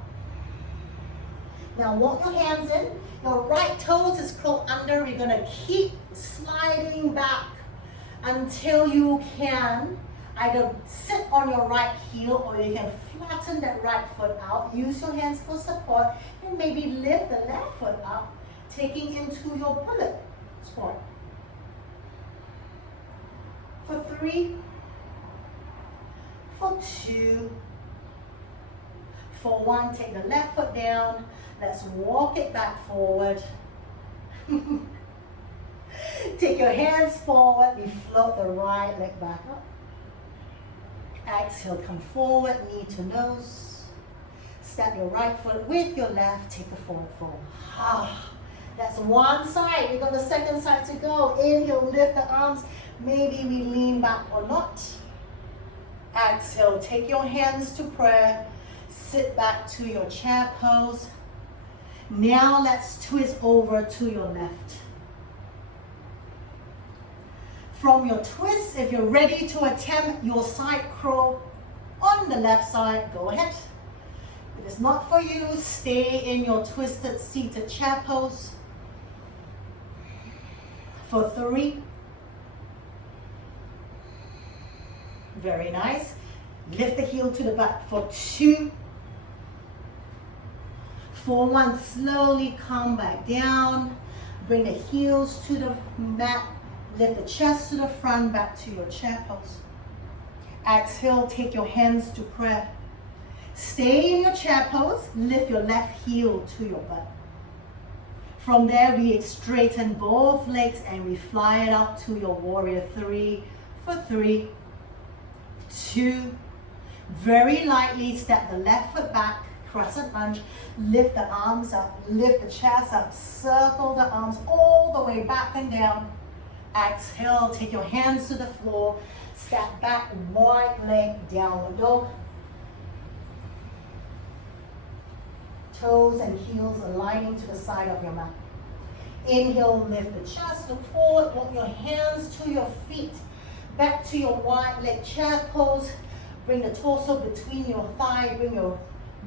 Now walk your hands in. Your right toes is curled under. We're gonna keep sliding back until you can either sit on your right heel or you can flatten that right foot out. Use your hands for support and maybe lift the left foot up, taking into your bullet squat. For 3, for 2, for 1, take the left foot down. Let's walk it back forward. Take your hands forward, we float the right leg back up. Exhale, come forward, knee to nose. Step your right foot with your left, take a forward fold. That's one side. We got the second side to go. Inhale, lift the arms. Maybe we lean back or not. Exhale, take your hands to prayer. Sit back to your chair pose. Now let's twist over to your left. From your twist, if you're ready to attempt your side crow on the left side, go ahead. If it's not for you, stay in your twisted seated chair pose. For 3. Very nice. Lift the heel to the back for 2. For 1, slowly come back down. Bring the heels to the mat. Lift the chest to the front, back to your chair pose. Exhale, take your hands to prayer. Stay in your chair pose. Lift your left heel to your butt. From there, we straighten both legs and we fly it up to your warrior 3 for 3, 2. Very lightly step the left foot back, crescent lunge. Lift the arms up, lift the chest up, circle the arms all the way back and down. Exhale, take your hands to the floor, step back, wide leg, downward dog. Toes and heels aligning to the side of your mat. Inhale, lift the chest, look forward, walk your hands to your feet. Back to your wide leg chair pose. Bring the torso between your thigh, bring your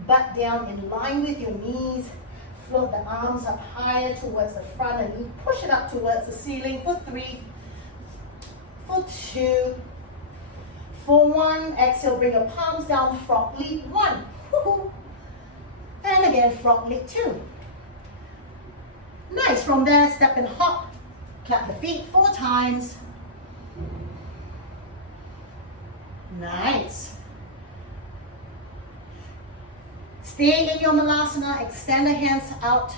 butt down in line with your knees. Float the arms up higher towards the front and you push it up towards the ceiling for 3, for 2, for 1. Exhale, bring your palms down, frog leap 1. Woo-hoo. And again, frog leap 2. Nice. From there, step and hop. Clap the feet 4 times. Nice. Stay in your malasana, extend the hands out,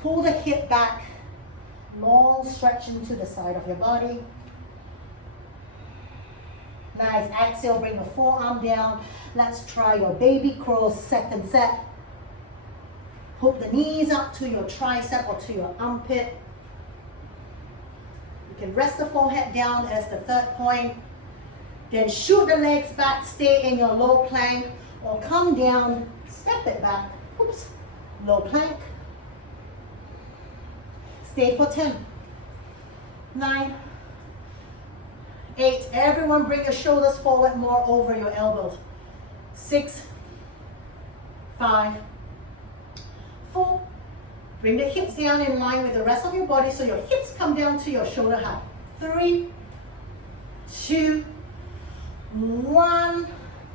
pull the hip back, long stretch into the side of your body. Nice, exhale, bring the forearm down. Let's try your baby crow second set. Hook the knees up to your tricep or to your armpit. You can rest the forehead down as the 3rd point. Then shoot the legs back, stay in your low plank or come down, step it back, oops, low plank. Stay for 10, 9, 8. Everyone bring your shoulders forward more over your elbows. 6, 5, 4. Bring the hips down in line with the rest of your body so your hips come down to your shoulder height. 3, 2, 1.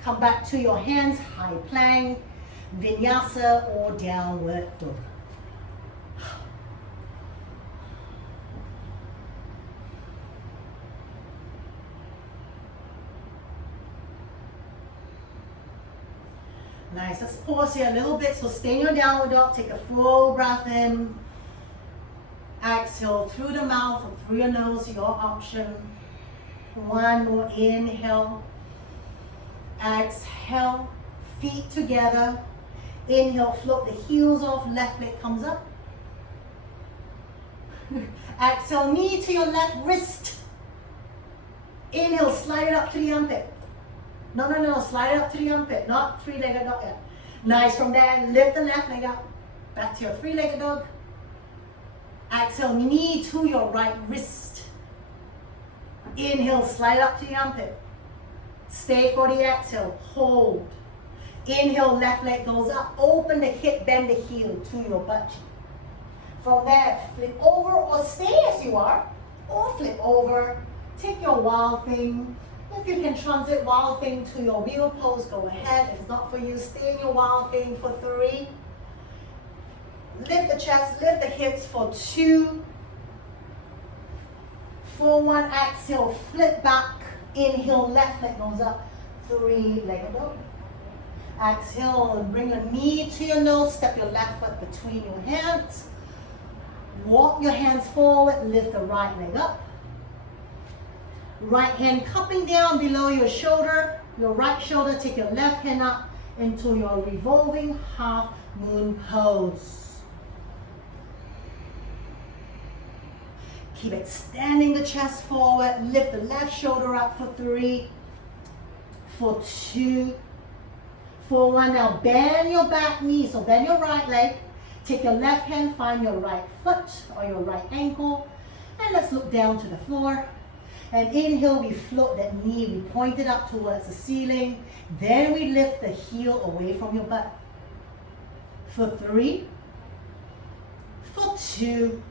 Come back to your hands, high plank, vinyasa or downward dog. Nice, let's pause here a little bit. So stay in your downward dog, take a full breath in. Exhale through the mouth or through your nose, your option. 1 more, inhale. Exhale, feet together. Inhale, float the heels off, left leg comes up. Exhale, knee to your left wrist. Inhale, slide it up to the armpit. No, slide it up to the armpit, not 3-legged dog yet. Nice, from there, lift the left leg up. Back to your 3-legged dog. Exhale, knee to your right wrist. Inhale, slide up to the armpit. Stay for the exhale, hold. Inhale, left leg goes up, open the hip, bend the heel to your butt cheek. From there, flip over or stay as you are, or flip over. Take your wild thing. If you can transit wild thing to your wheel pose, go ahead. If it's not for you, stay in your wild thing for 3. Lift the chest, lift the hips for 2. For 1, exhale, flip back. Inhale, left leg goes up, 3-legged dog. Exhale, and bring your knee to your nose, step your left foot between your hands. Walk your hands forward, lift the right leg up. Right hand cupping down below your shoulder, your right shoulder, take your left hand up into your revolving half moon pose. Keep extending the chest forward, lift the left shoulder up for 3, for 2, for 1. Now bend your back knee, so bend your right leg, take your left hand, find your right foot or your right ankle, and let's look down to the floor. And inhale, we float that knee, we point it up towards the ceiling. Then we lift the heel away from your butt. For 3, for 2,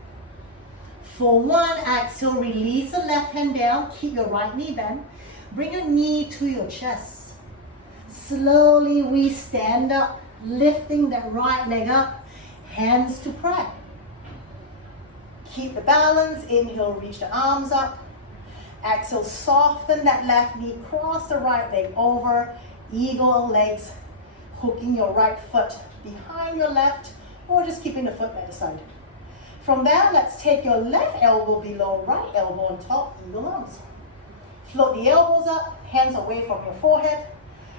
for 1, exhale, release the left hand down, keep your right knee bent. Bring your knee to your chest. Slowly we stand up, lifting that right leg up, hands to prayer. Keep the balance, inhale, reach the arms up. Exhale, soften that left knee, cross the right leg over, eagle legs, hooking your right foot behind your left, or just keeping the foot by the side. From there, let's take your left elbow below right elbow on top, eagle arms. Float the elbows up, hands away from your forehead.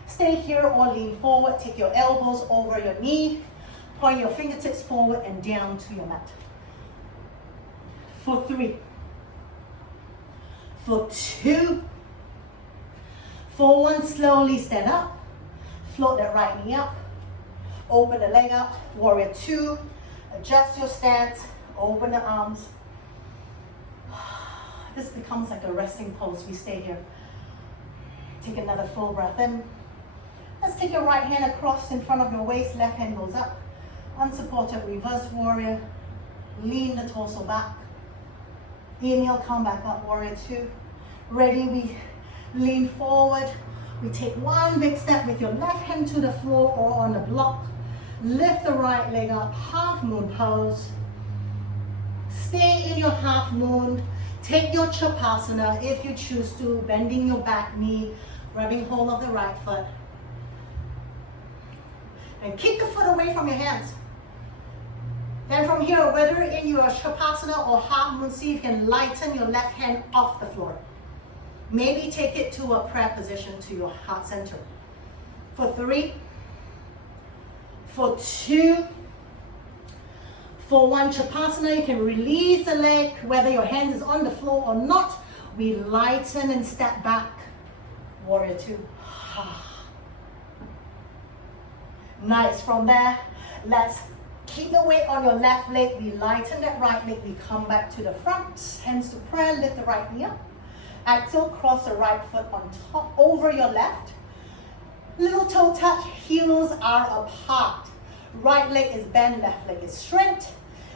Stay here or lean forward, take your elbows over your knee, point your fingertips forward and down to your mat. For 3, for 2, for 1, slowly stand up, float that right knee up, open the leg up, warrior 2, adjust your stance, open the arms. This becomes like a resting pose, we stay here. Take another full breath in. Let's take your right hand across in front of your waist, left hand goes up, unsupported reverse warrior, lean the torso back. Inhale, come back up, warrior 2. Ready, we lean forward. We take one big step with your left hand to the floor or on the block. Lift the right leg up, half moon pose. Stay in your half moon. Take your Chapasana if you choose to, bending your back knee, grabbing hold of the right foot. And kick the foot away from your hands. Then from here, whether in your Shavasana or half moon, see if you can lighten your left hand off the floor. Maybe take it to a prayer position to your heart center. For 3, for 2, for 1, Shavasana, you can release the leg, whether your hand is on the floor or not. We lighten and step back. Warrior 2. Nice. From there, let's keep the weight on your left leg. We lighten that right leg. We come back to the front. Hands to prayer. Lift the right knee up. Exhale, cross the right foot on top over your left. Little toe touch. Heels are apart. Right leg is bent. Left leg is straight.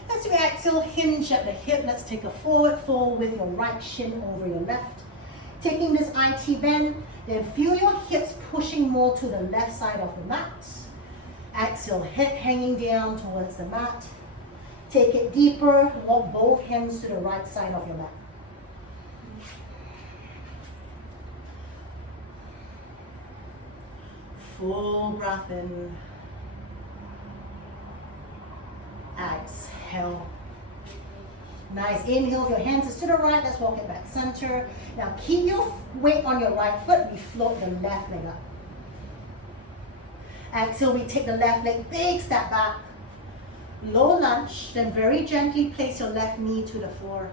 As you exhale, hinge at the hip. Let's take a forward fold with your right shin over your left. Taking this IT bend, then feel your hips pushing more to the left side of the mat. Exhale, head hanging down towards the mat. Take it deeper, walk both hands to the right side of your mat. Full breath in. Exhale. Nice. Inhale, if your hands is to the right, let's walk it back center. Now keep your weight on your right foot. We float the left leg up. Exhale, we take the left leg, big step back. Low lunge, then very gently place your left knee to the floor.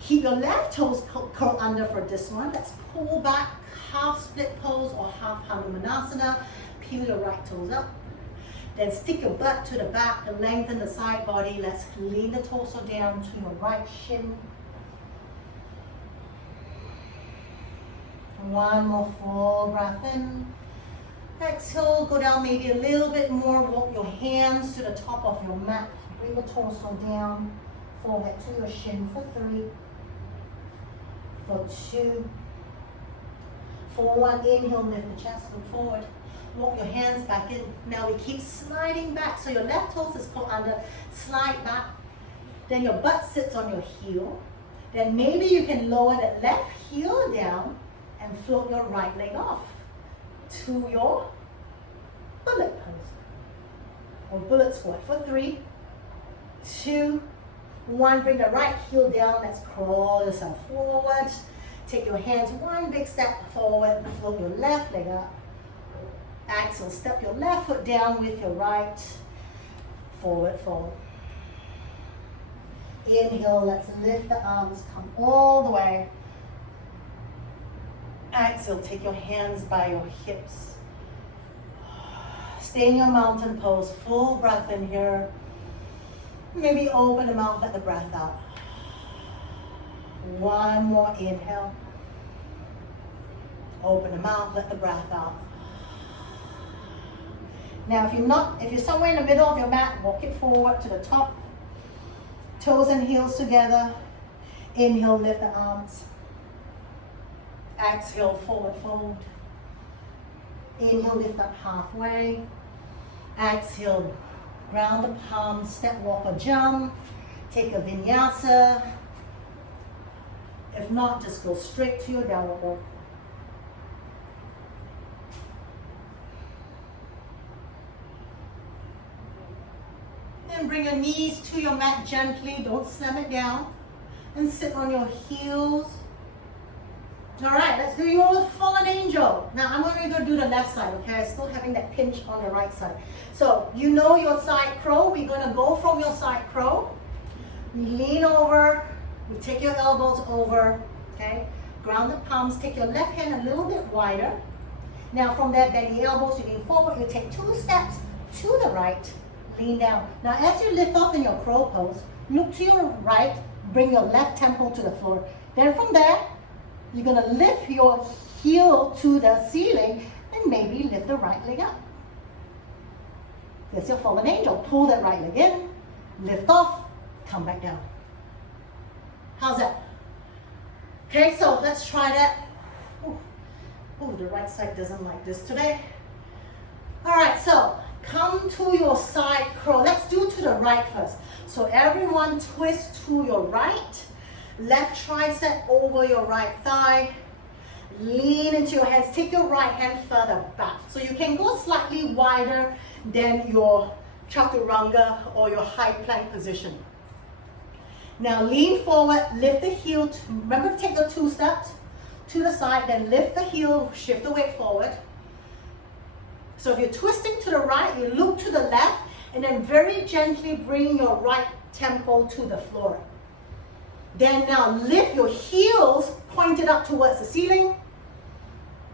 Keep your left toes curled under for this one. Let's pull back, half split pose or half Hanumanasana. Peel your right toes up. Then stick your butt to the back and lengthen the side body. Let's lean the torso down to your right shin. One more full breath in. Exhale, go down maybe a little bit more. Walk your hands to the top of your mat. Bring the torso down. Forehead to your shin for 3. For 2. For 1, inhale, lift the chest, look forward. Walk your hands back in. Now we keep sliding back. So your left toes is pulled under, slide back. Then your butt sits on your heel. Then maybe you can lower that left heel down and float your right leg off to your bullet pose or bullet squat for 3, 2, 1. Bring the right heel down. Let's crawl yourself forward. Take your hands one big step forward, float your left leg up. Exhale, step your left foot down with your right. Forward fold. Inhale, let's lift the arms, come all the way. Exhale, take your hands by your hips. Stay in your mountain pose, full breath in here. Maybe open the mouth, let the breath out. One more inhale. Open the mouth, let the breath out. Now if you're somewhere in the middle of your mat, walk it forward to the top. Toes and heels together. Inhale, lift the arms. Exhale, forward fold. Inhale, lift up halfway. Exhale, ground the palms, step, walk, or jump. Take a vinyasa. If not, just go straight to your downward dog. Then bring your knees to your mat gently, don't slam it down. And sit on your heels. All right, let's do your fallen angel. Now I'm only going to do the left side, okay? I'm still having that pinch on the right side. So you know your side crow. We're going to go from your side crow. We lean over. We take your elbows over, okay? Ground the palms. Take your left hand a little bit wider. Now from there, bend the elbows. You lean forward. You take 2 steps to the right. Lean down. Now as you lift off in your crow pose, look to your right. Bring your left temple to the floor. Then from there, you're going to lift your heel to the ceiling and maybe lift the right leg up. There's your fallen angel. Pull that right leg in, lift off, come back down. How's that? Okay, so let's try that. Oh, the right side doesn't like this today. All right, so come to your side crow. Let's do to the right first. So everyone twist to your right. Left tricep over your right thigh. Lean into your hands. Take your right hand further back. So you can go slightly wider than your chaturanga or your high plank position. Now lean forward, lift the heel. Remember to take your 2 steps to the side, then lift the heel, shift the weight forward. So if you're twisting to the right, you look to the left, and then very gently bring your right temple to the floor. Then now lift your heels pointed up towards the ceiling.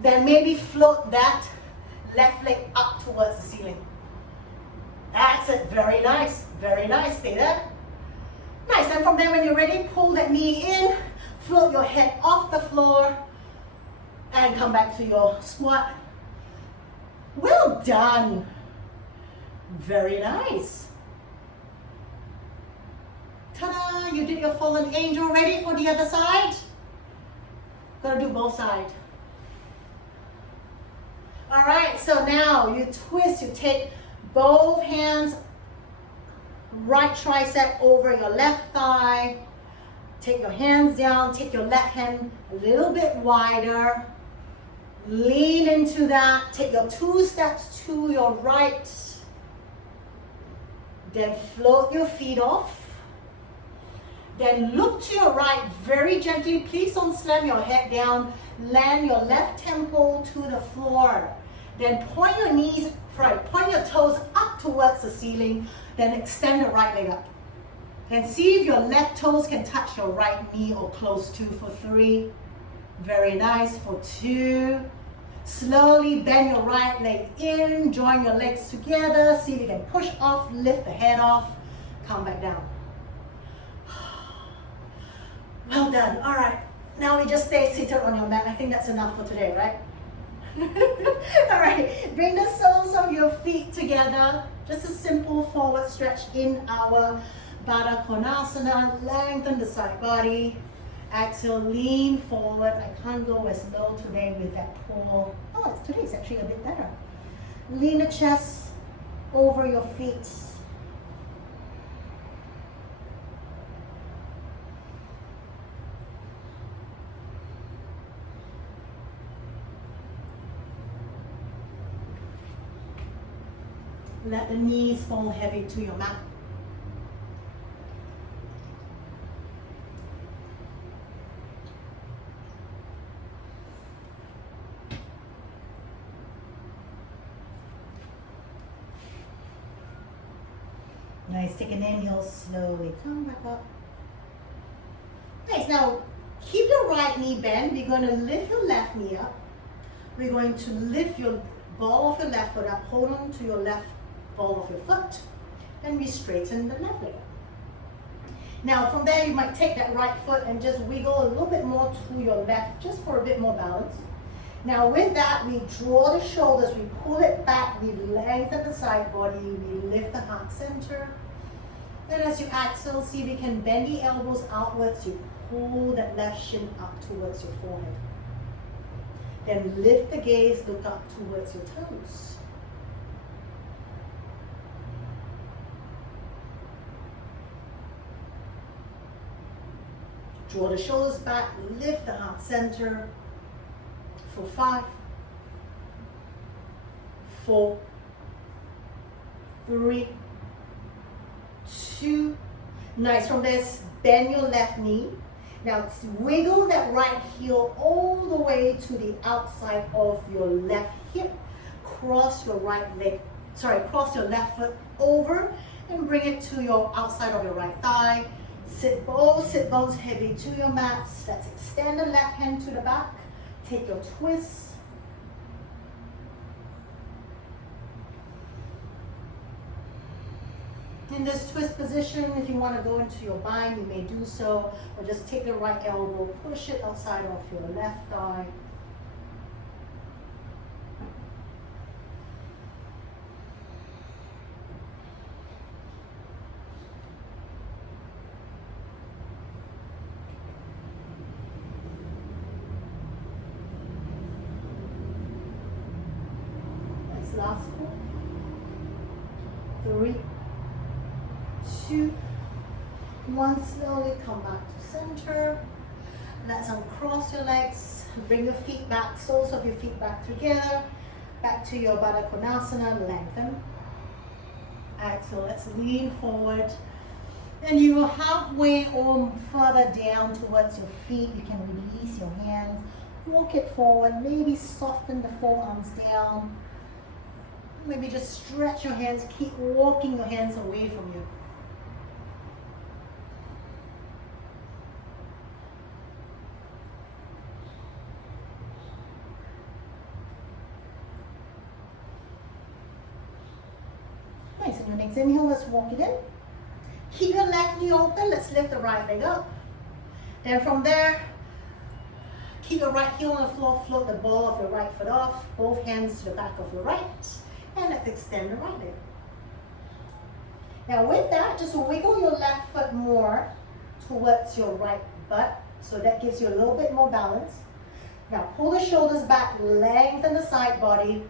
Then maybe float that left leg up towards the ceiling. That's it. Very nice. Very nice. Stay there. Nice. And from there, when you're ready, pull that knee in. Float your head off the floor. And come back to your squat. Well done. Very nice. Ta-da! You did your fallen angel. Ready for the other side? Gonna do both sides. All right, so now you twist, you take both hands, right tricep over your left thigh. Take your hands down, take your left hand a little bit wider. Lean into that. Take your 2 steps to your right. Then float your feet off. Then look to your right very gently. Please don't slam your head down. Land your left temple to the floor. Then point your toes up towards the ceiling. Then extend the right leg up. Then see if your left toes can touch your right knee or close to for 3. Very nice. For 2. Slowly bend your right leg in. Join your legs together. See if you can push off, lift the head off. Come back down. Well done. All right. Now we just stay seated on your mat. I think that's enough for today, right? All right. Bring the soles of your feet together. Just a simple forward stretch in our Baddha Konasana. Lengthen the side body. Exhale, lean forward. I can't go as low today with that pull. Oh, today's actually a bit better. Lean the chest over your feet. Let the knees fall heavy to your mat. Nice, take an inhale, slowly come back up. Nice, now keep your right knee bent. We're going to lift your left knee up. We're going to lift your ball of your left foot up. Hold on to your left ball of your foot. And we straighten the left leg. Now from there you might take that right foot and just wiggle a little bit more to your left, just for a bit more balance. Now with that, we draw the shoulders, we pull it back, we lengthen the side body, we lift the heart center. Then as you exhale, see if you can bend the elbows outwards, you pull that left shin up towards your forehead. Then lift the gaze, look up towards your toes. Draw the shoulders back, lift the heart center for 5, 4, 3, 2. Nice. From this, bend your left knee. Now wiggle that right heel all the way to the outside of your left hip. Cross your cross your left foot over and bring it to your outside of your right thigh. Sit bones heavy to your mats. Let's extend the left hand to the back. Take your twist. In this twist position, if you want to go into your bind, you may do so, or just take the right elbow, push it outside of your left thigh. Last 4, 3, 2, 1. Slowly come back to center. Let's uncross your legs. Bring your feet back, soles of your feet back together. Back to your Baddha Konasana, lengthen. Exhale, let's lean forward. And you will halfway or further down towards your feet. You can release your hands. Walk it forward. Maybe soften the forearms down. Maybe just stretch your hands, keep walking your hands away from you. Nice, and your next inhale, let's walk it in. Keep your left knee open, let's lift the right leg up. Then from there, keep your right heel on the floor, float the ball of your right foot off, both hands to the back of your right. And let's extend the right leg. Now with that, just wiggle your left foot more towards your right butt. So that gives you a little bit more balance. Now pull the shoulders back, lengthen the side body.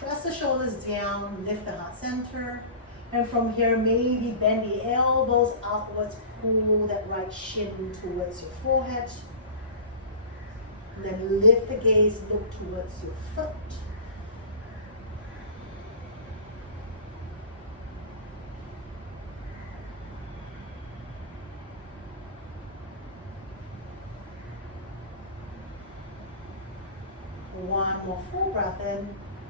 Press the shoulders down, lift the heart center. And from here, maybe bend the elbows outwards, pull that right shin towards your forehead. And then lift the gaze, look towards your foot. One more full breath in.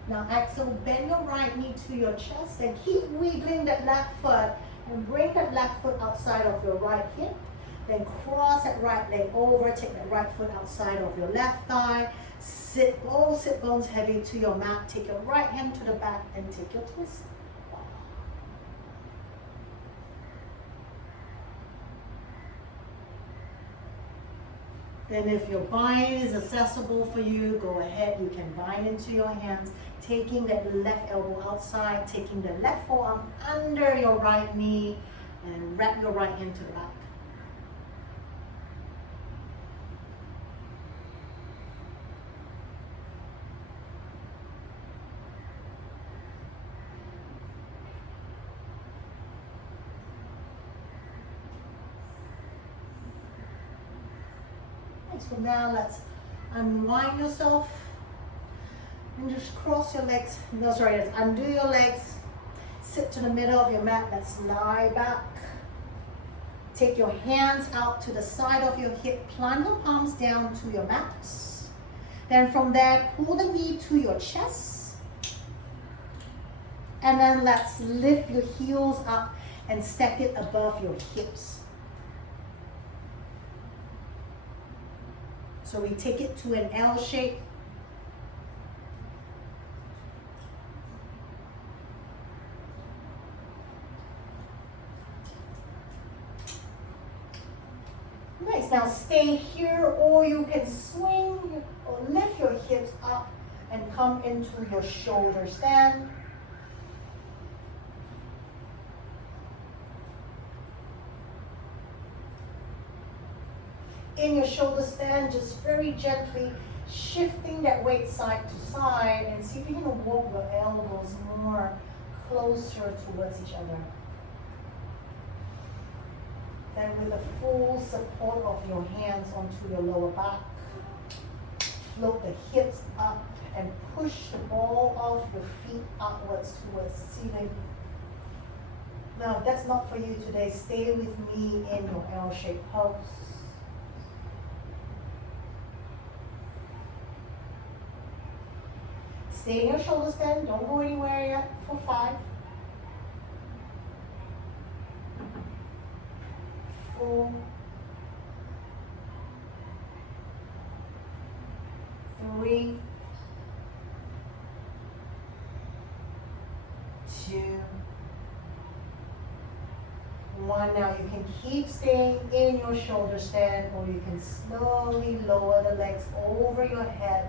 Now exhale, bend your right knee to your chest and keep wiggling that left foot and bring that left foot outside of your right hip. Then cross that right leg over, take that right foot outside of your left thigh. Sit bones heavy to your mat. Take your right hand to the back and take your twist. Then if your bind is accessible for you, go ahead, you can bind into your hands, taking that left elbow outside, taking the left forearm under your right knee, and wrap your right hand to the back. So now let's unwind yourself and just cross your legs. No, sorry, let's undo your legs. Sit to the middle of your mat. Let's lie back. Take your hands out to the side of your hip. Plant your palms down to your mat. Then from there, pull the knee to your chest. And then let's lift your heels up and stack it above your hips. So we take it to an L shape. Nice, now stay here, or you can swing or lift your hips up and come into your shoulder stand. In your shoulder stand, just very gently shifting that weight side to side, and see if you can walk your elbows more closer towards each other. Then with the full support of your hands onto your lower back, float the hips up and push the ball of your feet upwards towards the ceiling. Now, if that's not for you today, stay with me in your L-shaped pose. Stay in your shoulder stand, don't go anywhere yet for 5. 4, 3, 2, 1. Now you can keep staying in your shoulder stand, or you can slowly lower the legs over your head,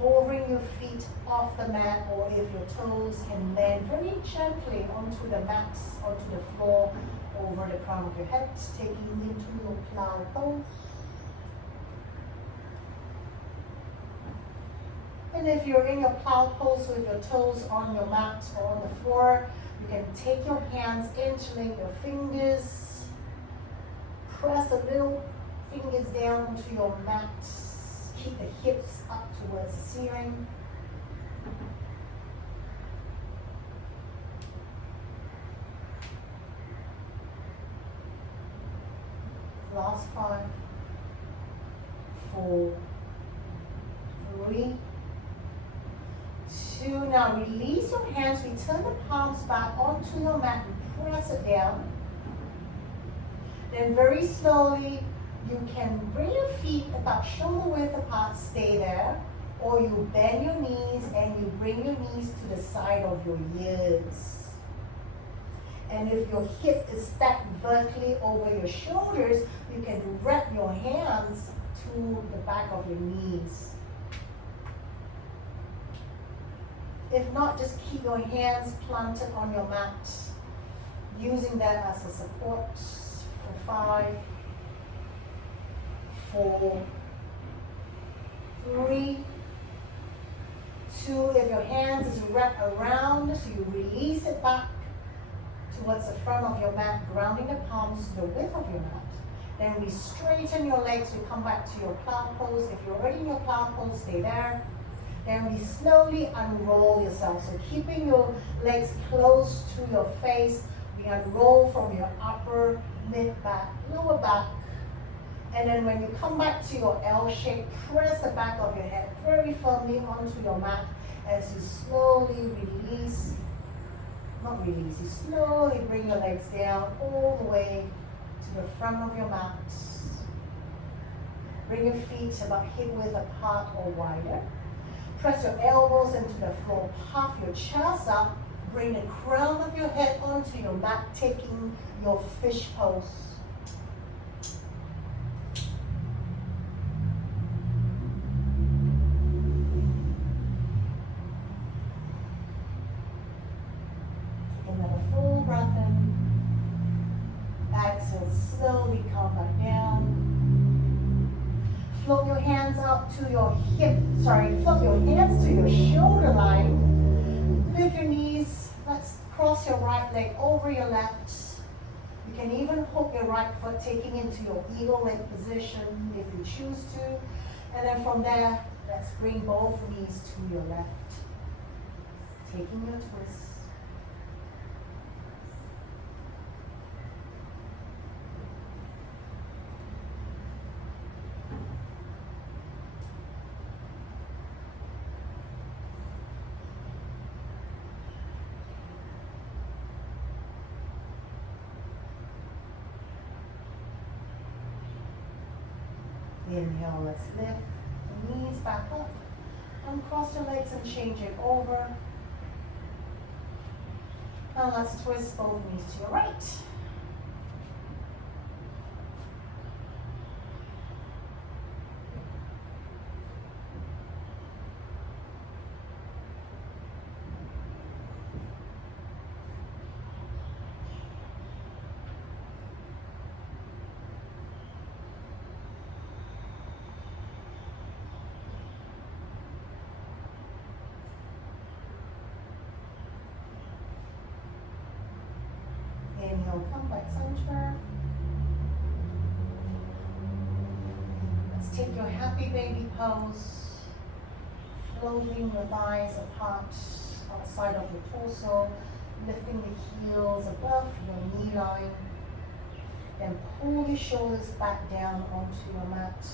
hovering your feet off the mat, or if your toes can land very gently onto the mat, onto the floor, over the crown of your head, taking into your plow pose. And if you're in your plow pose with your toes on your mat or on the floor, you can take your hands, interlink your fingers, press the little fingers down onto your mat, keep the hips up towards the ceiling. Last 5, 4, 3, 2. Now release your hands, return the palms back onto your mat and press it down. Then very slowly, you can bring your feet about shoulder width apart, stay there, or you bend your knees and you bring your knees to the side of your ears. And if your hip is stacked vertically over your shoulders, you can wrap your hands to the back of your knees. If not, just keep your hands planted on your mat, using that as a support for 5, 4, 3, 2. If your hands is wrapped around, so you release it back towards the front of your mat, grounding the palms to the width of your mat. Then we straighten your legs, we come back to your plow pose. If you're already in your plow pose, stay there. Then we slowly unroll yourself. So keeping your legs close to your face, we unroll from your upper, mid back, lower back. And then when you come back to your L shape, press the back of your head very firmly onto your mat as you slowly release. Not release, you slowly bring your legs down all the way to the front of your mat. Bring your feet about hip width apart or wider. Press your elbows into the floor, puff your chest up, bring the crown of your head onto your mat, taking your fish pose. Slowly come back down. Float your hands up to your float your hands to your shoulder line. Lift your knees. Let's cross your right leg over your left. You can even hook your right foot, taking into your eagle leg position if you choose to. And then from there, let's bring both knees to your left. Taking your twist. Inhale, let's lift the knees back up. Uncross your legs and change it over. Now let's twist both knees to your right. Inhale, come back center. Let's take your happy baby pose, floating your thighs apart outside of your torso, lifting the heels above your knee line. Then pull your shoulders back down onto your mat.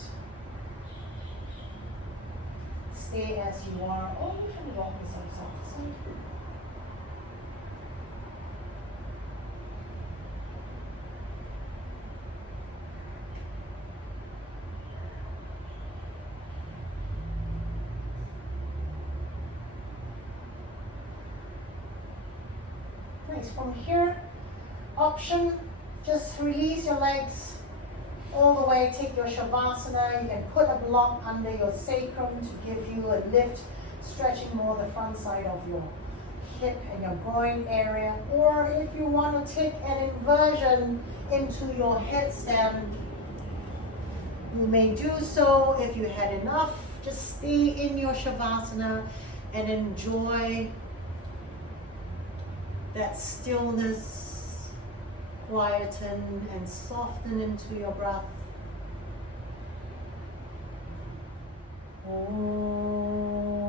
Stay as you are, or you can rock yourself side to side. Nice. From here, option, just release your legs all the way, take your Shavasana. You can put a block under your sacrum to give you a lift, stretching more the front side of your hip and your groin area. Or if you want to take an inversion into your headstand, you may do so. If you had enough, just stay in your Shavasana and enjoy that stillness, quieten and soften into your breath. Om.